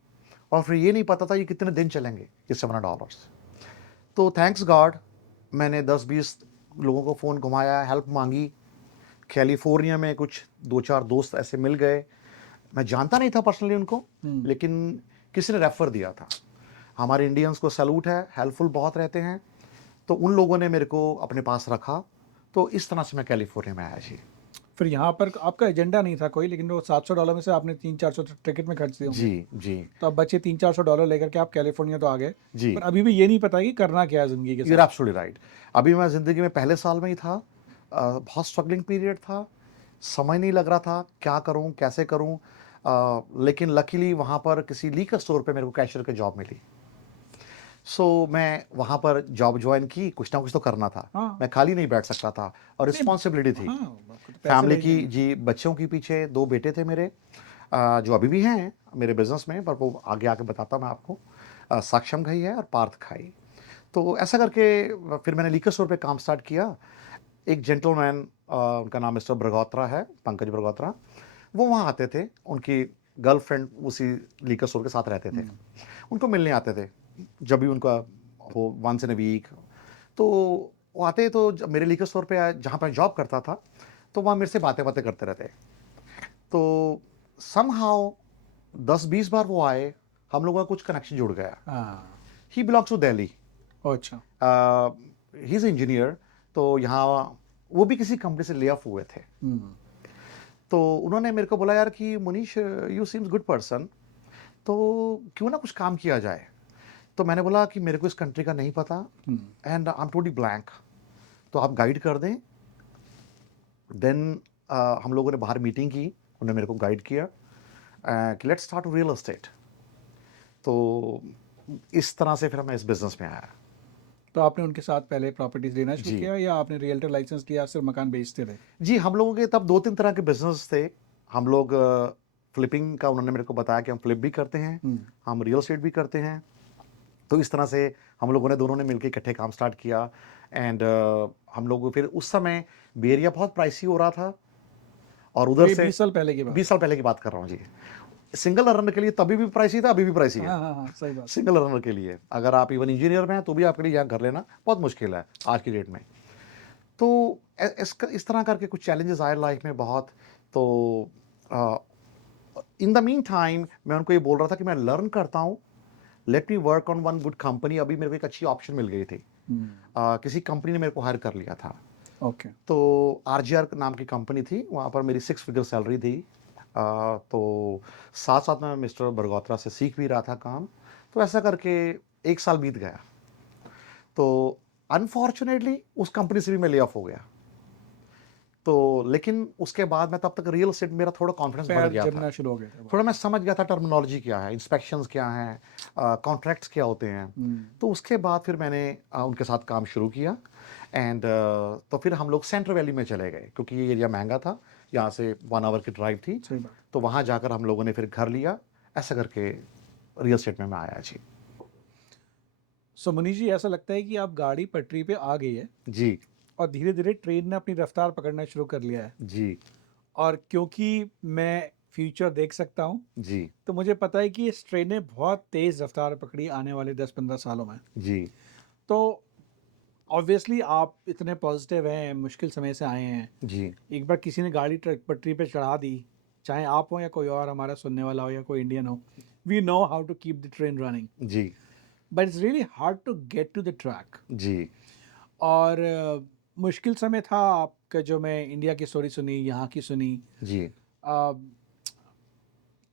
और फिर ये नहीं पता था ये कितने दिन चलेंगे ये $700। तो थैंक्स गॉड मैंने 10-20 लोगों को फ़ोन घुमाया, हेल्प माँगी। कैलिफ़ोर्निया में कुछ 2-4 दोस्त ऐसे मिल गए। मैं जानता नहीं था पर्सनली उनको, लेकिन किसी ने रेफ़र दिया था। हमारे इंडियंस को सैल्यूट है, हेल्पफुल बहुत रहते हैं। तो उन लोगों ने मेरे को अपने पास रखा। तो इस तरह से मैं कैलिफ़ोर्निया में आया जी। फिर यहाँ पर आपका एजेंडा नहीं था कोई, लेकिन वो $700 में से आपने 300-400 टिकट में खर्च दिए होंगे। जी, जी, तो अब बचे $300-400 लेकर के आप कैलिफोर्निया तो आ गए, जी। पर अभी भी ये नहीं पता कि करना क्या है ज़िंदगी के यू साथ। Are absolutely right. अभी मैं ज़िंदगी में पहले साल में ही था। बहुत स्ट्रगलिंग पीरियड था, समझ नहीं लग रहा था क्या करूँ, कैसे करूँ? लेकिन लकीली वहाँ पर किसी लीकर स्टोर पे मेरे को कैशियर की जॉब मिली। सो मैं वहाँ पर जॉब जॉइन की, कुछ ना कुछ तो करना था। हाँ, मैं खाली नहीं बैठ सकता था, और नहीं, रिस्पॉन्सिबिलिटी थी। हाँ, आपको तो पैसे फैमिली भेजने की हैं। जी, बच्चों के पीछे 2 बेटे थे मेरे, जो अभी भी हैं मेरे बिज़नेस में, पर वो आगे आके बताता मैं आपको। साक्षम घई है और पार्थ घई। तो ऐसा करके फिर मैंने लीकर स्टोर पे काम स्टार्ट किया। एक जेंटलमैन, उनका नाम मिस्टर बरगोत्रा है, पंकज बरगोत्रा, वो वहाँ आते थे, उनकी गर्लफ्रेंड उसी लीकर स्टोर के साथ रहते थे। उनको मिलने आते थे, जब भी उनका हो वन्स इन अ वीक। तो वो आते तो जब मेरे लीकर स्टोर पे जहाँ पे मैं जॉब करता था, तो वहाँ मेरे से बातें-वातें करते रहते। तो समहाउ 10-20 बार वो आए, हम लोगों का कुछ कनेक्शन जुड़ गया। हाँ, ही बिलॉन्ग्स टू दिल्ली। ओह अच्छा, ही इज़ इंजीनियर। तो यहाँ वो भी किसी कंपनी से ले ऑफ हुए थे। तो उन्होंने मेरे को बोला यार कि Munish, you seems good person, तो क्यों ना कुछ काम किया जाए? तो मैंने बोला कि मेरे को इस कंट्री का नहीं पता, and I am totally blank, तो आप गाइड कर दें। देन हम लोगों ने बाहर मीटिंग की, उन्होंने मेरे को गाइड किया कि लेट्स स्टार्ट रियल एस्टेट। तो इस तरह से फिर मैं इस बिज़नेस में आया। तो आपने उनके साथ पहले प्रॉपर्टीज़ लेना शुरू जी। किया या आपने रियल्टर लाइसेंस लिया, सिर्फ मकान बेचते रहे? जी, हम लोगों के तब 2-3 तरह के बिज़नेस थे। हम लोग फ्लिपिंग का उन्होंने मेरे को बताया कि हम फ्लिप भी करते हैं, हम रियल एस्टेट भी करते हैं। तो इस तरह से हम लोगों ने दोनों ने मिलके इकट्ठे काम स्टार्ट किया। एंड हम लोग फिर उस समय बे एरिया बहुत प्राइसी हो रहा था, और तो उधर ये से 20 साल पहले की बात 20 है। साल पहले की बात कर रहा हूँ जी। सिंगल रनर के लिए तभी भी प्राइसी था, अभी भी प्राइसी है। हाँ, हाँ, हाँ, सही बात। सिंगल रनर के लिए अगर आप इवन इंजीनियर में हैं, तो भी आपके लिए यहाँ घर लेना बहुत मुश्किल है आज की डेट में। तो इस तरह करके कुछ चैलेंजेस आए लाइफ में बहुत। तो इन द मीन टाइम मैं उनको ये बोल रहा था कि मैं लर्न करता हूँ, let me work on one good company. अभी मेरे को एक अच्छी ऑप्शन मिल गई थी। किसी कंपनी ने मेरे को हायर कर लिया था। ओके, तो आरजीआर नाम की कंपनी थी, वहाँ पर मेरी 6 फिगर सैलरी थी। तो साथ साथ में मिस्टर बरगोत्रा से सीख भी रहा था काम। तो ऐसा करके 1 साल बीत गया। तो अनफॉर्चुनेटली उस कंपनी से भी मैं ले ऑफ हो गया। तो लेकिन उसके बाद मैं तब तक रियल एस्टेट, मेरा थोड़ा कॉन्फिडेंस बढ़ पैर गया था। जमना शुरू हो गए थे थोड़ा बहुत। मैं समझ गया था टर्मिनोलॉजी क्या है, इंस्पेक्शंस क्या हैं, कॉन्ट्रैक्ट्स क्या होते हैं। तो उसके बाद फिर मैंने उनके साथ काम शुरू किया। एंड तो फिर हम लोग सेंट्रल वैली में चले गए, क्योंकि ये एरिया महंगा था, यहाँ से 1 आवर की ड्राइव थी। सही बात। तो वहाँ जाकर हम लोगों ने फिर घर लिया। ऐसा करके रियल एस्टेट में मैं आया जी। सो मनीष जी, ऐसा लगता है कि आप गाड़ी पटरी पे आ गई है जी, और धीरे धीरे ट्रेन ने अपनी रफ्तार पकड़ना शुरू कर लिया है। जी, और क्योंकि मैं फ्यूचर देख सकता हूँ, जी, तो मुझे पता है कि इस ट्रेन ने बहुत तेज़ रफ्तार पकड़ी आने वाले 10-15 सालों में। जी, तो ऑब्वियसली आप इतने पॉजिटिव हैं, मुश्किल समय से आए हैं। जी, एक बार किसी ने गाड़ी ट्रक पटरी पे चढ़ा दी, चाहे आप हो या कोई और हमारा सुनने वाला हो या कोई इंडियन हो, we know how to keep the train running, जी, but it's really hard to get to the track. जी, और मुश्किल समय था आपका, जो मैं इंडिया की स्टोरी सुनी, यहाँ की सुनी। जी। अ,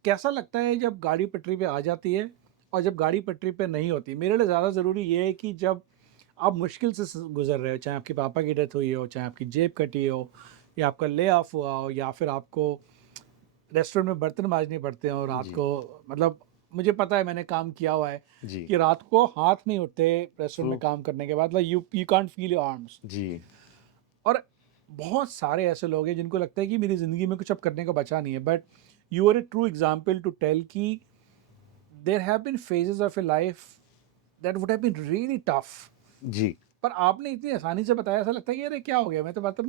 कैसा लगता है जब गाड़ी पटरी पे आ जाती है और जब गाड़ी पटरी पे नहीं होती? मेरे लिए ज़्यादा ज़रूरी ये है कि जब आप मुश्किल से गुजर रहे हो, चाहे आपके पापा की डेथ हुई हो, चाहे आपकी जेब कटी हो, या आपका ले ऑफ हुआ हो, या फिर आपको रेस्टोरेंट में बर्तन मांजने पड़ते हैं, और रात जी। को, मतलब मुझे पता है, मैंने काम किया हुआ है जी। कि रात को हाथ नहीं उठते रेस्टोरेंट ट्रू। में काम करने के बाद, मतलब you can't feel your arms. जी। और बहुत सारे ऐसे लोग हैं जिनको लगता है कि मेरी ज़िंदगी में कुछ अब करने को बचा नहीं है, but you are a true example to tell कि there have been phases of a life that would have been really tough, जी। पर आपने इतनी आसानी से बताया, ऐसा लगता है कि अरे क्या हो गया, मैं तो बर्तन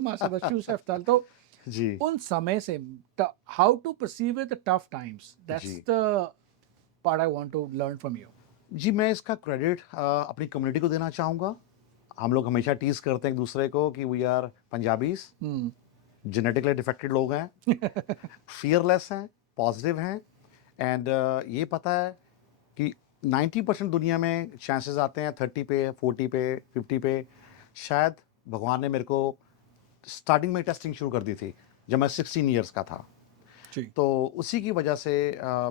मांजता था, शू शेफ था। तो जी। उन समय से how to perceive the tough times, that's जी। The part I want to learn from you. जी, मैं इसका क्रेडिट अपनी कम्युनिटी को देना चाहूँगा। हम लोग हमेशा टीज़ करते हैं एक-दूसरे को कि we are Punjabis, hmm. Genetically defected लोग हैं, फ़ियरलेस हैं, पॉज़िटिव हैं एंड ये पता है कि 90% दुनिया में चांसेस आते हैं 30 पे, 40 पे, 50 पे। शायद भगवान ने मेरे को स्टार्टिंग में टेस्टिंग शुरू कर दी थी, जब मैं 16 इयर्स का था। जी। तो उसी की वजह से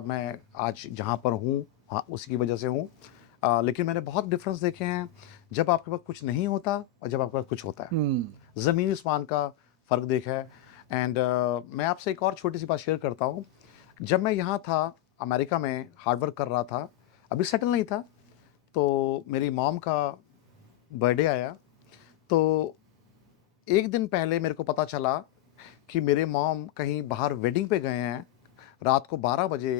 मैं आज जहाँ पर हूँ, हाँ, उसी की वजह से हूँ। लेकिन मैंने बहुत डिफरेंस देखे हैं, जब आपके पास कुछ नहीं होता और जब आपके पास कुछ होता है। हम्म। ज़मीन आसमान का फ़र्क देखा है एंड मैं आपसे एक और छोटी-सी बात शेयर करता हूँ। जब मैं यहाँ था, अमेरिका में हार्ड वर्क कर रहा था, अभी सेटल नहीं था, तो मेरी मॉम का बर्थडे आया, तो 1 दिन पहले मेरे को पता चला कि मेरे मॉम कहीं बाहर वेडिंग पे गए हैं। रात को 12 बजे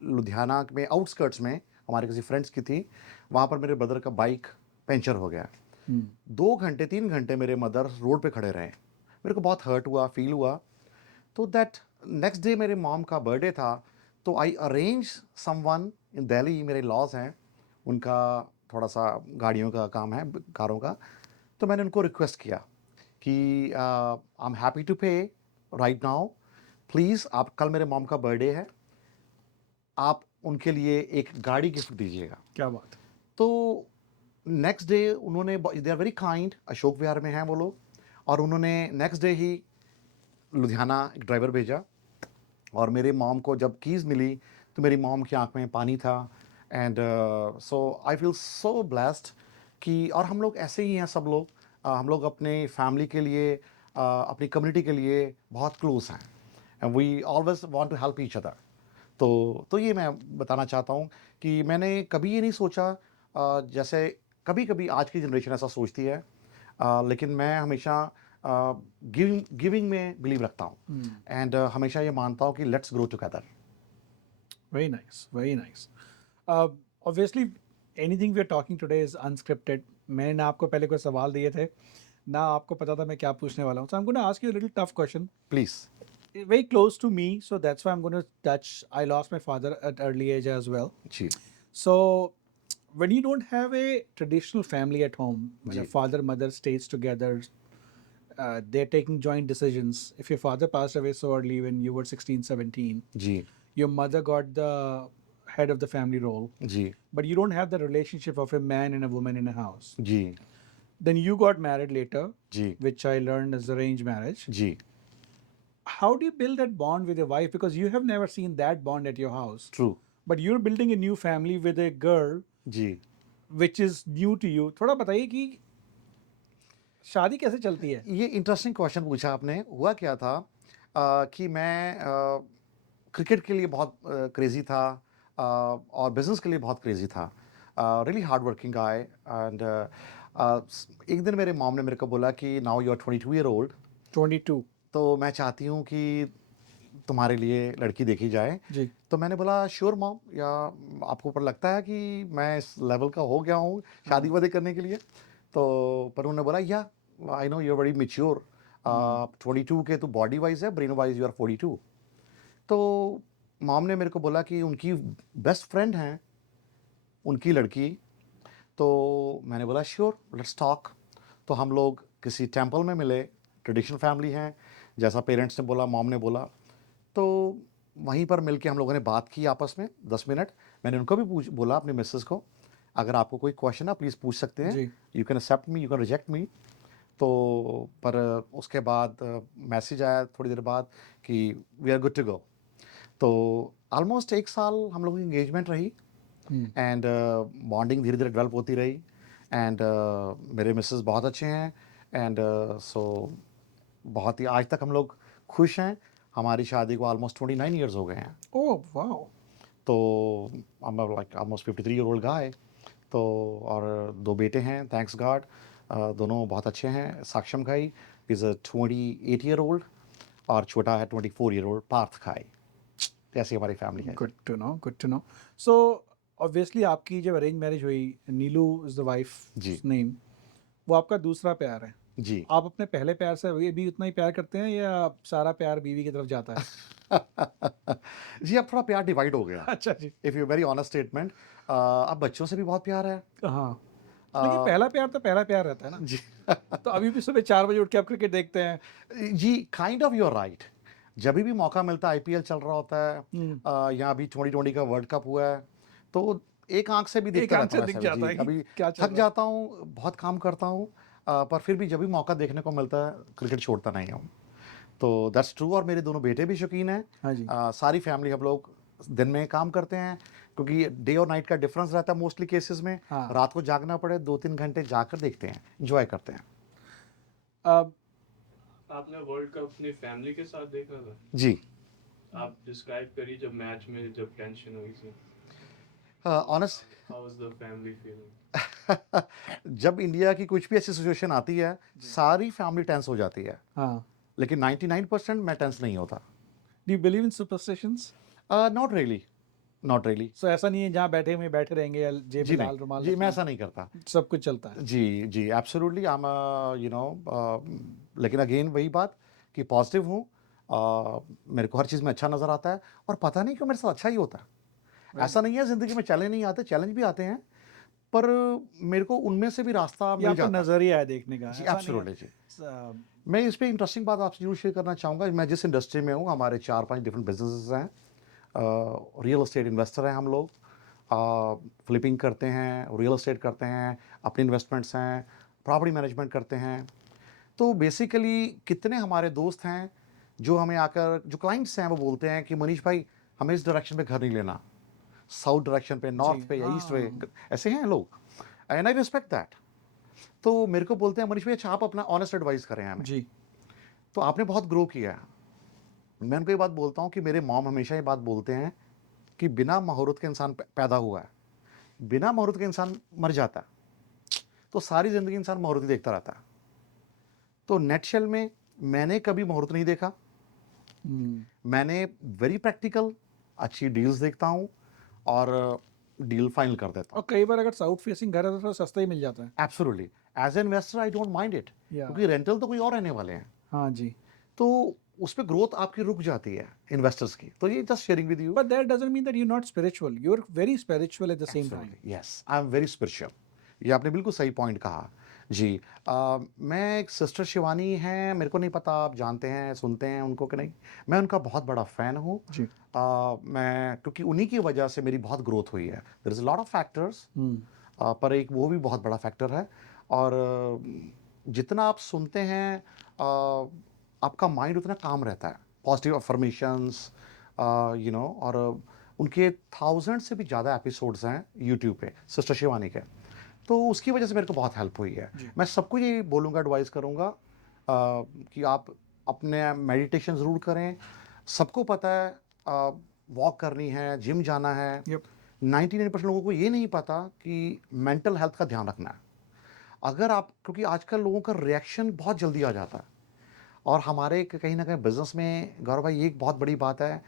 लुधियाना में आउटस्कर्ट्स में हमारे किसी फ्रेंड्स की थी, वहाँ पर मेरे ब्रदर का बाइक पंक्चर हो गया। हम्म। 2 घंटे 3 घंटे मेरे मदर रोड पे खड़े रहे। मेरे को बहुत हर्ट हुआ, फ़ील हुआ। तो दैट नेक्स्ट डे मेरे मॉम का बर्थडे था, तो आई अरेंज समवन इन दिल्ली, मेरे लॉज़ हैं, उनका थोड़ा-सा गाड़ियों का काम है, कारों का। तो मैंने उनको रिक्वेस्ट किया कि आई एम हैप्पी टू पे राइट नाउ, प्लीज़ आप, कल मेरे मॉम का बर्थडे है, आप उनके लिए एक गाड़ी गिफ्ट दीजिएगा। क्या बात है। तो नेक्स्ट डे उन्होंने, they are very kind, Ashok Vihar में हैं वो लोग, और उन्होंने नेक्स्ट डे ही लुधियाना एक ड्राइवर भेजा, और मेरे मॉम को जब कीज़ मिली, तो मेरी मॉम की आँख में पानी था and so I feel so blessed कि, और हम लोग ऐसे ही हैं सब लोग, हम लोग अपने फैमिली के लिए, अपनी कम्युनिटी के लिए बहुत क्लोज़ हैं and we always want to help each other. तो ये मैं बताना चाहता हूँ कि मैंने कभी ये नहीं सोचा, जैसे कभी-कभी आज की जनरेशन ऐसा सोचती है, लेकिन मैं हमेशा गिविंग गिविंग में बिलीव रखता हूँ हम्म। एंड हमेशा ये मानता हूँ कि let's grow together. Very nice, very nice. Obviously anything we are talking today is unscripted. मैंने ना आपको पहले कोई सवाल दिए थे, ना आपको पता था मैं क्या पूछने वाला हूँ, so I'm going to ask you a little tough question, please. very close to me, so that's why I'm going to touch. I lost my father at early age as well. जी। So when you don't have a traditional family at home, when a जी। father mother stays together, they're taking joint decisions. If your father passed away so early when you were 16, 17, जी। your mother got the head of the family role, जी। but you don't have the relationship of a man and a woman in a house. जी। Then you got married later, जी। which I learned is arranged marriage. जी। How do you build that bond with your wife? Because you have never seen that bond at your house, true. but you're building a new family with a girl जी। which is new to you. थोड़ा बताइए कि शादी कैसे चलती है? ये interesting question पूछा आपने। हुआ क्या था कि मैं क्रिकेट के लिए बहुत क्रेज़ी था, और बिज़नेस के लिए बहुत क्रेज़ी था। Really hard working guy and एक दिन मेरे मॉम ने मेरे को बोला कि now you are 22 year old, 22। तो मैं चाहती हूँ कि तुम्हारे लिए लड़की देखी जाए। जी। तो मैंने बोला श्योर मॉम, या आपको ऊपर लगता है कि मैं इस लेवल का हो गया हूँ शादी वादी करने के लिए? तो पर उन्होंने बोला yeah I know you are very mature, 22 के तो बॉडी वाइज है, ब्रेन वाइज यू आर 42। तो मॉम ने मेरे को बोला कि उनकी बेस्ट फ्रेंड हैं उनकी लड़की। तो मैंने बोला श्योर लेट्स टॉक। तो हम लोग किसी टेंपल में मिले, ट्रेडिशनल फैमिली हैं, जैसा पेरेंट्स ने बोला, मॉम ने बोला। तो वहीं पर मिलके हम लोगों ने बात की आपस में 10 मिनट। मैंने उनको भी बोला अपने मिसेस को, अगर आपको कोई क्वेश्चन है प्लीज़ पूछ सकते हैं, जी। You can accept me, you can reject me. तो पर उसके बाद मैसेज आया थोड़ी देर बाद कि we are good to go. तो ऑलमोस्ट 1 साल हम लोगों की एंगेजमेंट रही हम्म, एंड बॉन्डिंग धीरे-धीरे डेवलप होती रही एंड मेरे मिसेस बहुत अच्छे हैं एंड सो बहुत ही आज तक हम लोग खुश हैं। हमारी शादी को ऑलमोस्ट 29 इयर्स हो गए हैं। ओह वाओ, तो I am like almost 53 year old guy. तो और 2 बेटे हैं थैंक्स गॉड। दोनों बहुत अच्छे हैं। साक्षम खाई इज़ अ 28 ईयर ओल्ड और छोटा है 24 ईयर ओल्ड पार्थ खाई। ऐसी हमारी फैमिली है। Good to know, good to know. So obviously आपकी जब अरेंज मैरिज हुई, नीलू इज द वाइफ जी, नेम, वो आपका दूसरा प्यार है। जी। आप अपने पहले प्यार से अभी भी उतना ही प्यार करते हैं या सारा प्यार बीवी की तरफ जाता है? जी, अब थोड़ा प्यार डिवाइड हो गया। अच्छा जी। If you very honest statement अब बच्चों से भी बहुत प्यार है। हाँ, लेकिन अ, पहला प्यार तो पहला प्यार रहता है ना। जी। तो अभी भी सुबह 4 बजे उठ के आप क्रिकेट देखते हैं? जी, kind of you are right. जभी भी मौका मिलता है आईपीएल चल रहा होता है हुँ, या अभी 2020 का वर्ल्ड कप हुआ है, तो एक आँख से भी एक देखता आँख रहता से हूँ दिख ऐसा भी। जाता जी, है कि अभी क्या चल थक रहा है। जाता हूँ, बहुत काम करता हूँ पर फिर भी जब भी मौका देखने को मिलता है, क्रिकेट छोड़ता नहीं हूँ। तो दैट्स ट्रू और मेरे दोनों बेटे भी शौकीन हैं। हाँ जी। सारी फैमिली हम लोग दिन में काम करते हैं क्योंकि डे और नाइट का डिफरेंस रहता है मोस्टली केसेस में। हाँ। रात को जागना पड़े 2-3 घंटे जाकर देखते हैं, एन्जॉय करते हैं। अब आपने वर्ल्ड कप अपनी फैमिली के साथ देखा था? जी। आप डिस्क्राइब करिए जब मैच में जब टेंशन हुई थी। Honest how was the family feeling? जब इंडिया की कुछ भी ऐसी सिचुएशन आती है, जी। सारी फैमिली टेंस हो जाती है। हाँ। लेकिन 99% मैं टेंस नहीं होता। Do you believe in superstitions? Not really, not really. So ऐसा नहीं है जहाँ बैठे हुए बैठे रहेंगे या जेब में जी नहीं, लाल रुमाल जी मैं रखना, ऐसा नहीं करता। सब कुछ चलता है? जी, जी, एब्सोल्युटली आई एम लेकिन अगेन वही बात कि पॉज़िटिव हूँ। मेरे को हर चीज़ में अच्छा नज़र आता है और पता नहीं क्यों मेरे साथ अच्छा ही होता है। वेरी ऐसा नहीं है ज़िंदगी में चैलेंज नहीं आते, चैलेंज भी आते हैं, पर मेरे को उनमें से भी रास्ता ये मिल आपका जाता है। नज़रिया है देखने का, जी, ऐसा नहीं है। एब्सोल्युटली जी। मैं इस पे इंटरेस्टिंग बात आपसे ज़रूर शेयर करना चाहूँगा। मैं जिस इंडस्ट्री में हूँ, हमारे 4-5 डिफरेंट बिज़नेसेस हैं। रियल एस्टेट इन्वेस्टर हैं हम लोग। फ्लिपिंग करते हैं, रियल एस्टेट करते हैं, अपने इन्वेस्टमेंट्स हैं, प्रॉपर्टी मैनेजमेंट करते हैं। तो बेसिकली कितने हमारे दोस्त हैं जो हमें आकर जो क्लाइंट्स हैं वो बोलते हैं कि मनीष भाई हमें इस डायरेक्शन पे घर नहीं लेना, साउथ डायरेक्शन पे, जी, नॉर्थ पे या ईस्ट पे। हाँ। ऐसे हैं लोग एंड आई रिस्पेक्ट दैट। तो मेरे को बोलते हैं मनीष भाई अच्छा आप अपना ऑनेस्ट एडवाइस करें हमें। जी। तो आपने बहुत ग्रो किया है। मैं उनको ये बात बोलता हूँ कि मेरे मॉम हमेशा ये बात बोलते हैं कि बिना मुहूर्त के इंसान पैदा हुआ है, बिना मुहूर्त के इंसान मर जाता है। तो सारी ज़िंदगी इंसान मुहूर्त ही देखता रहता है। तो नेटशेल में मैंने कभी मुहूर्त नहीं देखा। हुँ। मैंने वेरी प्रैक्टिकल अच्छी डील्स देखता हूँ और डील फाइनल कर देता और हूँ। कई बार अगर साउथ फेसिंग घर है तो थोड़ा सस्ता ही मिल जाता है। Absolutely as an investor I don't mind it yeah क्योंकि रेंटल तो कोई और रहने वाले हैं। हाँ जी। तो उस पे ग्रोथ आपकी रुक जाती है इन्वेस्टर्स की। तो ये just sharing with you. But that doesn't mean that you're not spiritual. You're very spiritual at the same time. Absolutely yes I am very spiritual. ये आपने बिल्कुल सही पॉइंट कहा। जी मैं एक सिस्टर शिवानी हैं, मेरे को नहीं पता आप जानते हैं सुनते हैं उनको कि नहीं। मैं उनका बहुत बड़ा फ़ैन हूँ। जी। मैं क्योंकि उन्हीं की वजह से मेरी बहुत ग्रोथ हुई है। There is a lot of factors हुँ। पर एक वो भी बहुत बड़ा फैक्टर है। और जितना आप सुनते हैं आपका माइंड उतना काम रहता है। पॉजिटिव अफर्मेशंस और उनके 1000 से भी ज़्यादा एपिसोड्स हैं यूट्यूब पे सिस्टर शिवानी के। तो उसकी वजह से मेरे को बहुत हेल्प हुई है। जी। मैं सबको ये बोलूँगा एडवाइस करूँगा कि आप अपने मेडिटेशन ज़रूर करें। सबको पता है वॉक करनी है, जिम जाना है। Yep. 99% लोगों को ये नहीं पता कि मेंटल हेल्थ का ध्यान रखना है। अगर आप क्योंकि आजकल लोगों का रिएक्शन बहुत जल्दी आ जाता है और हमारे कहीं न कहीं बिज़नेस में गौरव भाई ये एक बहुत बड़ी बात है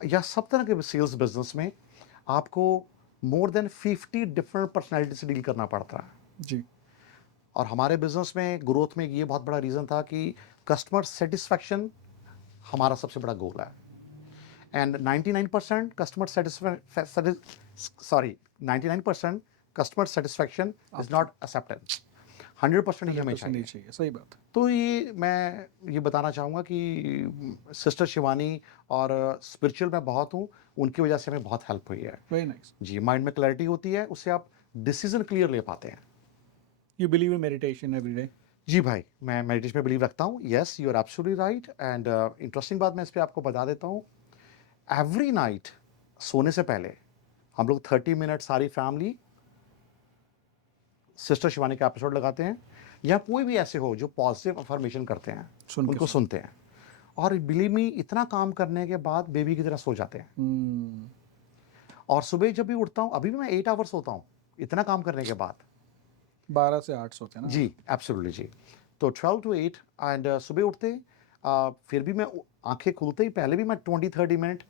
या सब तरह के सेल्स बिज़नेस में आपको मोर देन 50 डिफरेंट पर्सनैलिटी से डील करना पड़ता है। जी। और हमारे बिज़नेस में ग्रोथ में ये बहुत बड़ा रीज़न था कि कस्टमर सैटिस्फैक्शन हमारा सबसे बड़ा गोल है। And 99% customer sorry 99% customer satisfaction is not accepted. 100% ही हमें 100% नहीं चाहिए। चाहिए, सही बात है। तो ये मैं ये बताना चाहूँगा कि सिस्टर शिवानी और स्पिरिचुअल मैं बहुत हूँ, उनकी वजह से हमें बहुत हेल्प हुई है। Very nice. जी, माइंड में क्लैरिटी होती है, उससे आप डिसीज़न क्लियर ले पाते हैं। You believe in meditation every day? जी भाई, मैं मेडिटेशन में बिलीव रखता हूँ। Yes, you are absolutely right and interesting बात मैं इस पे आपको बता देता हूँ। एवरी नाइट सोने से पहले हम लोग 30 मिनट सारी फैमिली सिस्टर शिवानी का एपिसोड लगाते हैं या कोई भी ऐसे हो जो पॉजिटिव अफर्मेशन करते हैं, सुन के उनको सुनते हैं और बिलीव मी इतना काम करने के बाद बेबी की तरह सो जाते हैं। हम्म, और सुबह जब भी उठता हूँ, अभी भी मैं 8 आवर्स सोता हूँ, इतना काम करने के बाद। 12 से 8 सोते हैं ना जी, एब्सोल्युटली जी। तो 12 टू 8 एंड सुबह उठते फिर भी मैं आँखें खुलते ही पहले भी मैं 20-30 मिनट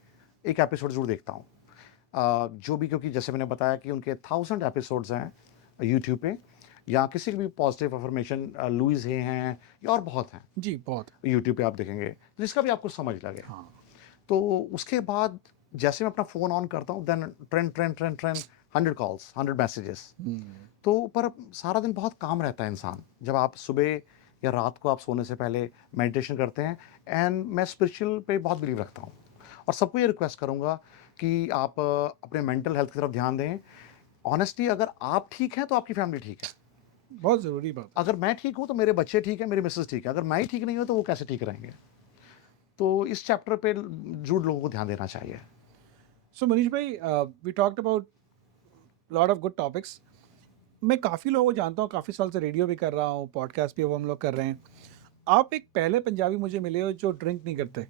एक एपिसोड ज़रूर देखता हूँ। जो भी क्योंकि जैसे मैंने बताया कि उनके 1000 एपिसोड्स हैं यूट्यूब पे या किसी भी पॉजिटिव अफर्मेशन लुइस हे हैं या और बहुत हैं, जी, बहुत यूट्यूब पे आप देखेंगे, जिसका भी आपको समझ लगे। हाँ। तो उसके बाद जैसे मैं अपना फ़ोन ऑन करता हूँ देन ट्रेंड 100 कॉल्स, 100 मैसेजेस। हम्म, तो पर सारा दिन बहुत काम रहता है इंसान। जब आप सुबह या रात को आप सोने से पहले मेडिटेशन करते हैं एंड मैं स्पिरिचुअल पे बहुत बिलीव रखता हूँ और सबको ये रिक्वेस्ट करूँगा कि आप अपने मेंटल हेल्थ की तरफ ध्यान दें। ऑनेस्टली अगर आप ठीक हैं तो आपकी फैमिली ठीक है। बहुत ज़रूरी बात है। अगर मैं ठीक हूँ तो मेरे बच्चे ठीक हैं, मेरी मिसेज़ ठीक है। अगर मैं ही ठीक नहीं हूँ तो वो कैसे ठीक रहेंगे? तो इस चैप्टर पे ज़रूर लोगों को ध्यान देना चाहिए। सो मनीष भाई, we talked about lot of good topics. मैं काफ़ी लोगों को जानता हूँ, काफ़ी साल से रेडियो भी कर रहा हूँ, पॉडकास्ट भी अब हम लोग कर रहे हैं। आप एक पहले पंजाबी मुझे मिले हो जो ड्रिंक नहीं करते।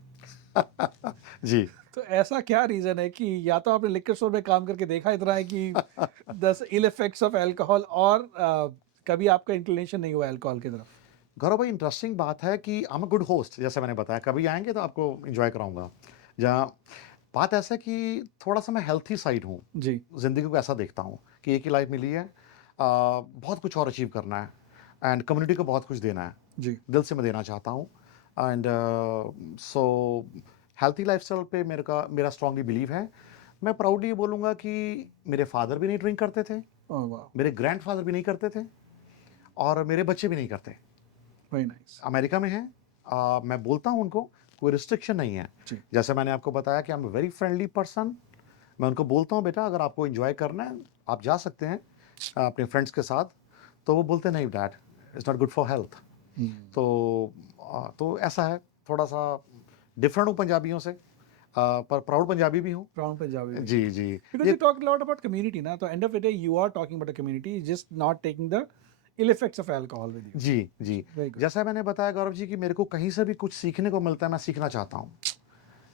जी। तो ऐसा क्या रीज़न है कि या तो आपने लिक्कर स्टोर में काम करके देखा इतना है कि 10 इल इफेक्ट्स ऑफ अल्कोहल, और कभी आपका इंक्लिनेशन नहीं हुआ अल्कोहल की तरफ? गौरव भाई इंटरेस्टिंग बात है कि I am a good host जैसे मैंने बताया, कभी आएँगे तो आपको एन्जॉय कराऊँगा। जहाँ बात ऐसा है कि थोड़ा-सा मैं हेल्थी साइड हूँ। जी, ज़िंदगी को ऐसा देखता हूँ कि एक ही लाइफ़ मिली है। बहुत कुछ और अचीव करना है एंड कम्युनिटी को बहुत कुछ देना है। जी। दिल से मैं देना चाहता हूँ एंड सो हेल्थी लाइफ़स्टाइल पे मेरा स्ट्रांगली बिलीव है। मैं प्राउडली ये बोलूँगा कि मेरे फादर भी नहीं ड्रिंक करते थे, ओह वाह! मेरे ग्रैंडफ़ादर भी नहीं करते थे और मेरे बच्चे भी नहीं करते। Very nice. अमेरिका में हैं। मैं बोलता हूँ उनको, कोई रिस्ट्रिक्शन नहीं है। जी, जैसे मैंने आपको बताया कि I am a very friendly person. मैं उनको बोलता हूँ बेटा अगर आपको एन्जॉय करना है, आप जा सकते हैं अपने फ्रेंड्स के साथ। तो वो बोलते नहीं dad, it's not good for health. हुँ। तो ऐसा है, थोड़ा-सा डिफरेंट हूँ पंजाबियों से पर प्राउड पंजाबी भी हूँ। ब्राउन पंजाबी भी। जी, जी। Because ये you talk a lot about community ना, तो end of the day you are talking about a community, just not taking the ill effects of alcohol with you. Ji, ji. Very good. जैसा मैंने बताया गौरव जी कि मेरे को कहीं से भी कुछ सीखने को मिलता है, मैं सीखना चाहता हूँ।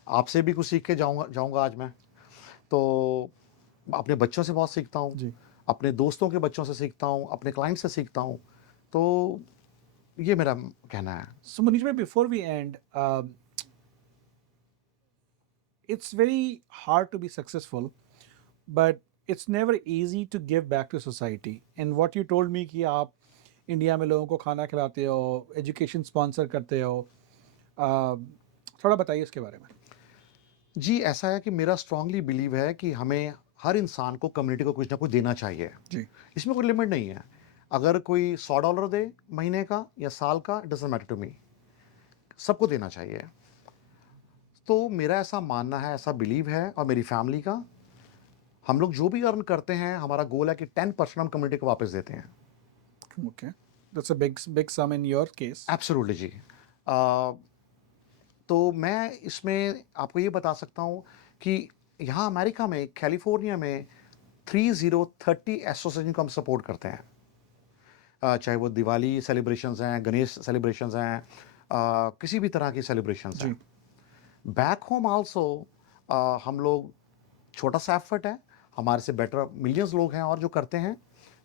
आपसे भी कुछ सीख के जाऊँगा जाऊँगा आज मैं। तो अपने बच्चों से बहुत सीखता हूँ, जी। अपने दोस्तों के बच्चों से सीखता हूँ, अपने क्लाइंट से सीखता हूँ। तो ये मेरा कहना है। So Manish bhai, before we end, it's very hard to be successful, but it's never easy to give back to society. And what you told me कि आप इंडिया में लोगों को खाना खिलाते हो, एजुकेशन स्पॉन्सर करते हो, थोड़ा बताइए इसके बारे में। जी, ऐसा है कि मेरा स्ट्रांगली बिलीव है कि हमें हर इंसान को कम्युनिटी को कुछ ना कुछ देना चाहिए। जी, इसमें कोई लिमिट नहीं है। अगर कोई $100 दे महीने का या साल का, डज़न्ट मैटर टू मी, सबको देना चाहिए। तो मेरा ऐसा मानना है, ऐसा बिलीव है और मेरी फैमिली का, हम लोग जो भी अर्न करते हैं, हमारा गोल है कि 10% हम कम्युनिटी को वापस देते हैं। okay. That's a big sum in your case. Absolutely जी। अ, तो मैं इसमें आपको ये बता सकता हूँ कि यहाँ अमेरिका में, कैलिफ़ोर्निया में 3030 एसोसिएशन को हम सपोर्ट करते हैं। चाहे वो दिवाली सेलिब्रेशंस हैं, गणेश सेलिब्रेशंस हैं, किसी भी तरह की सेलिब्रेशंस हैं। जी, बैक होम आल्सो हम लोग छोटा सा एफर्ट है, हमारे से बेटर मिलियंस लोग हैं और जो करते हैं।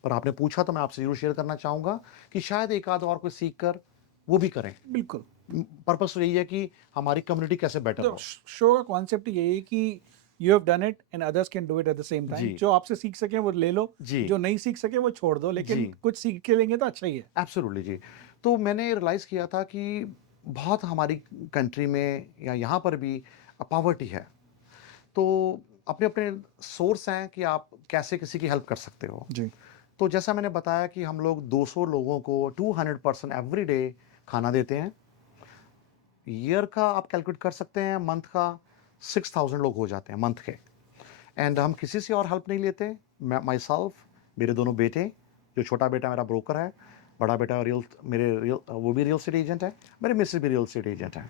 पर आपने पूछा तो मैं आपसे ज़रूर शेयर करना चाहूँगा कि शायद एक आध और कोई सीख कर वो भी करें। बिल्कुल। पर्पस तो यही है कि हमारी कम्युनिटी कैसे बेटर तो हो। शो का कॉन्सेप्ट यही है कि you have done it and others can do it at the same time. जी, जो आपसे सीख सके वो ले लो, जी, जो नहीं सीख सके वो छोड़ दो, जी। लेकिन कुछ सीख के लेंगे तो अच्छा ही है। एब्सोल्युटली जी। तो मैंने रियलाइज़ किया था कि बहुत हमारी कंट्री में या यहाँ पर भी पॉवर्टी है। तो अपने-अपने सोर्स हैं कि आप कैसे किसी की हेल्प कर सकते हो। जी, तो जैसा मैंने बताया कि हम लोग 200 लोगों को 200 पर्सन एवरी डे खाना देते हैं। ईयर का आप कैलकुलेट कर सकते हैं, मंथ का 6000 लोग हो जाते हैं मंथ के। एंड हम किसी से और हेल्प नहीं लेते। मैं माई सेल्फ, मेरे दोनों बेटे, जो छोटा बेटा मेरा ब्रोकर है, बड़ा बेटा वो भी रियल एस्टेट एजेंट है, मेरे मिसेज भी रियल एस्टेट एजेंट हैं।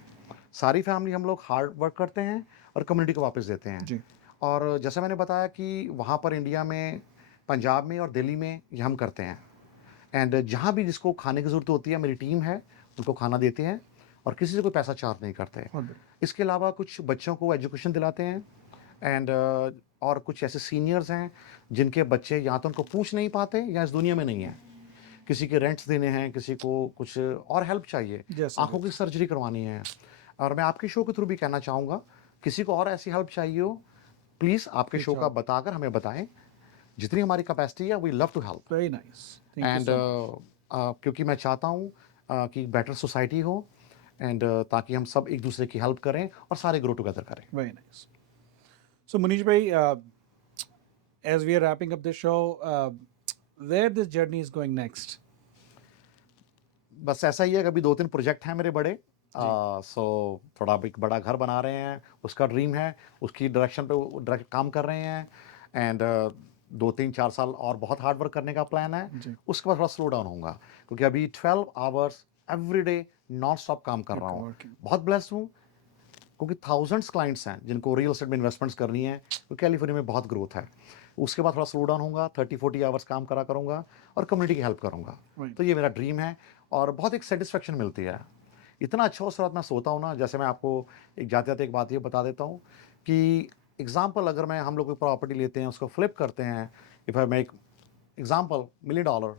सारी फैमिली हम लोग हार्ड वर्क करते हैं और कम्युनिटी को वापस देते हैं। जी। और जैसा मैंने बताया कि वहाँ पर इंडिया में, पंजाब में और दिल्ली में ये हम करते हैं। एंड जहाँ भी जिसको खाने की ज़रूरत होती है, मेरी टीम है, उनको खाना देते हैं और किसी से कोई पैसा चार्ज नहीं करते। बहुत बढ़िया। इसके अलावा कुछ बच्चों को एजुकेशन दिलाते हैं एंड और कुछ ऐसे सीनियर्स हैं जिनके बच्चे या तो उनको पूछ नहीं पाते या इस दुनिया में नहीं है। किसी के रेंट्स देने हैं, किसी को कुछ और हेल्प चाहिए, जैसे आँखों की सर्जरी करवानी है। और मैं आपके शो के थ्रू भी कहना चाहूँगा, किसी को और ऐसी हेल्प चाहिए हो, प्लीज़ आपके Reach शो का out. बताकर हमें बताएँ। जितनी हमारी कैपेसिटी है, we love to help. Very nice. Thank you and so much. क्योंकि मैं चाहता हूँ कि बेटर सोसाइटी हो एंड ताकि हम सब एक दूसरे की हेल्प करें और सारे ग्रो टुगेदर करें। Very nice. So Manish bhai, as we are wrapping up this show, where this journey is going next? बस ऐसा ही है कि अभी 2-3 प्रोजेक्ट हैं मेरे बड़े। जी। सो थोड़ा एक बड़ा घर बना रहे हैं, उसका ड्रीम है, उसकी डायरेक्शन पे वो डायरेक्ट काम कर रहे हैं एंड 2-3-4 साल और बहुत हार्ड वर्क करने का प्लान है। जी। उसके बाद थोड़ा स्लो डाउन होऊँगा क्योंकि अभी 12 hours every day non stop काम कर रहा हूँ। Working. बहुत ब्लेस्ड हूँ क्योंकि थाउजेंड्स क्लाइंट्स हैं जिनको रियल एस्टेट में इन्वेस्टमेंट्स करनी है, तो कैलिफोर्निया में बहुत ग्रोथ है। उसके बाद थोड़ा स्लो डाउन होऊँगा, 30-40 आवर्स काम करा करूँगा और कम्युनिटी की हेल्प करूँगा। Right. तो ये मेरा ड्रीम है और बहुत एक सेटिस्फैक्शन मिलती है। इतना अच्छा उस रात मैं सोता हूँ ना, जैसे मैं आपको एक जाते-जाते एक बात ये बता देता हूँ कि एग्ज़ाम्पल अगर मैं हम लोग कोई प्रॉपर्टी लेते हैं, उसको फ्लिप करते हैं, if I make example $1 million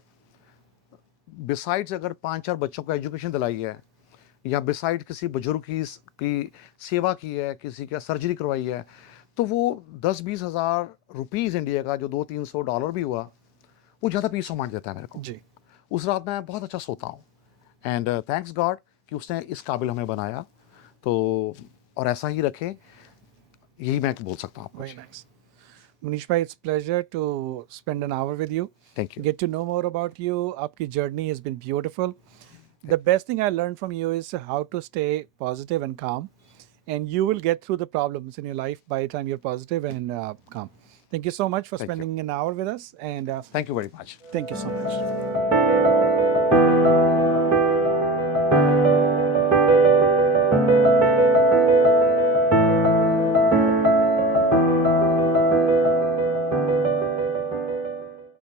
besides अगर 5-4 बच्चों को एजुकेशन दिलाई है या बिसाइड किसी बुजुर्ग की सेवा की है, किसी का सर्जरी करवाई है, तो वो 10-20 हज़ार रुपीज़ इंडिया का जो $200-300 भी हुआ, वो ज़्यादा पीस ऑफ माइंड देता है मेरे को। जी। उस रात मैं बहुत अच्छा सोता हूँ एंड थैंक्स गॉड कि उसने इस काबिल हमें बनाया। तो और ऐसा ही रखे, यही मैं बोल सकता हूँ आपको। Very nice. Manish bhai, it's pleasure to spend an hour with you. Thank you. Get to know more about you. Aapki journey has been beautiful. The best thing I learned from you is how to stay positive and calm. And you will get through the problems in your life by the time you're positive and calm. Thank you so much for Thank you. spending an hour with us. And thank you very much. thank you so much.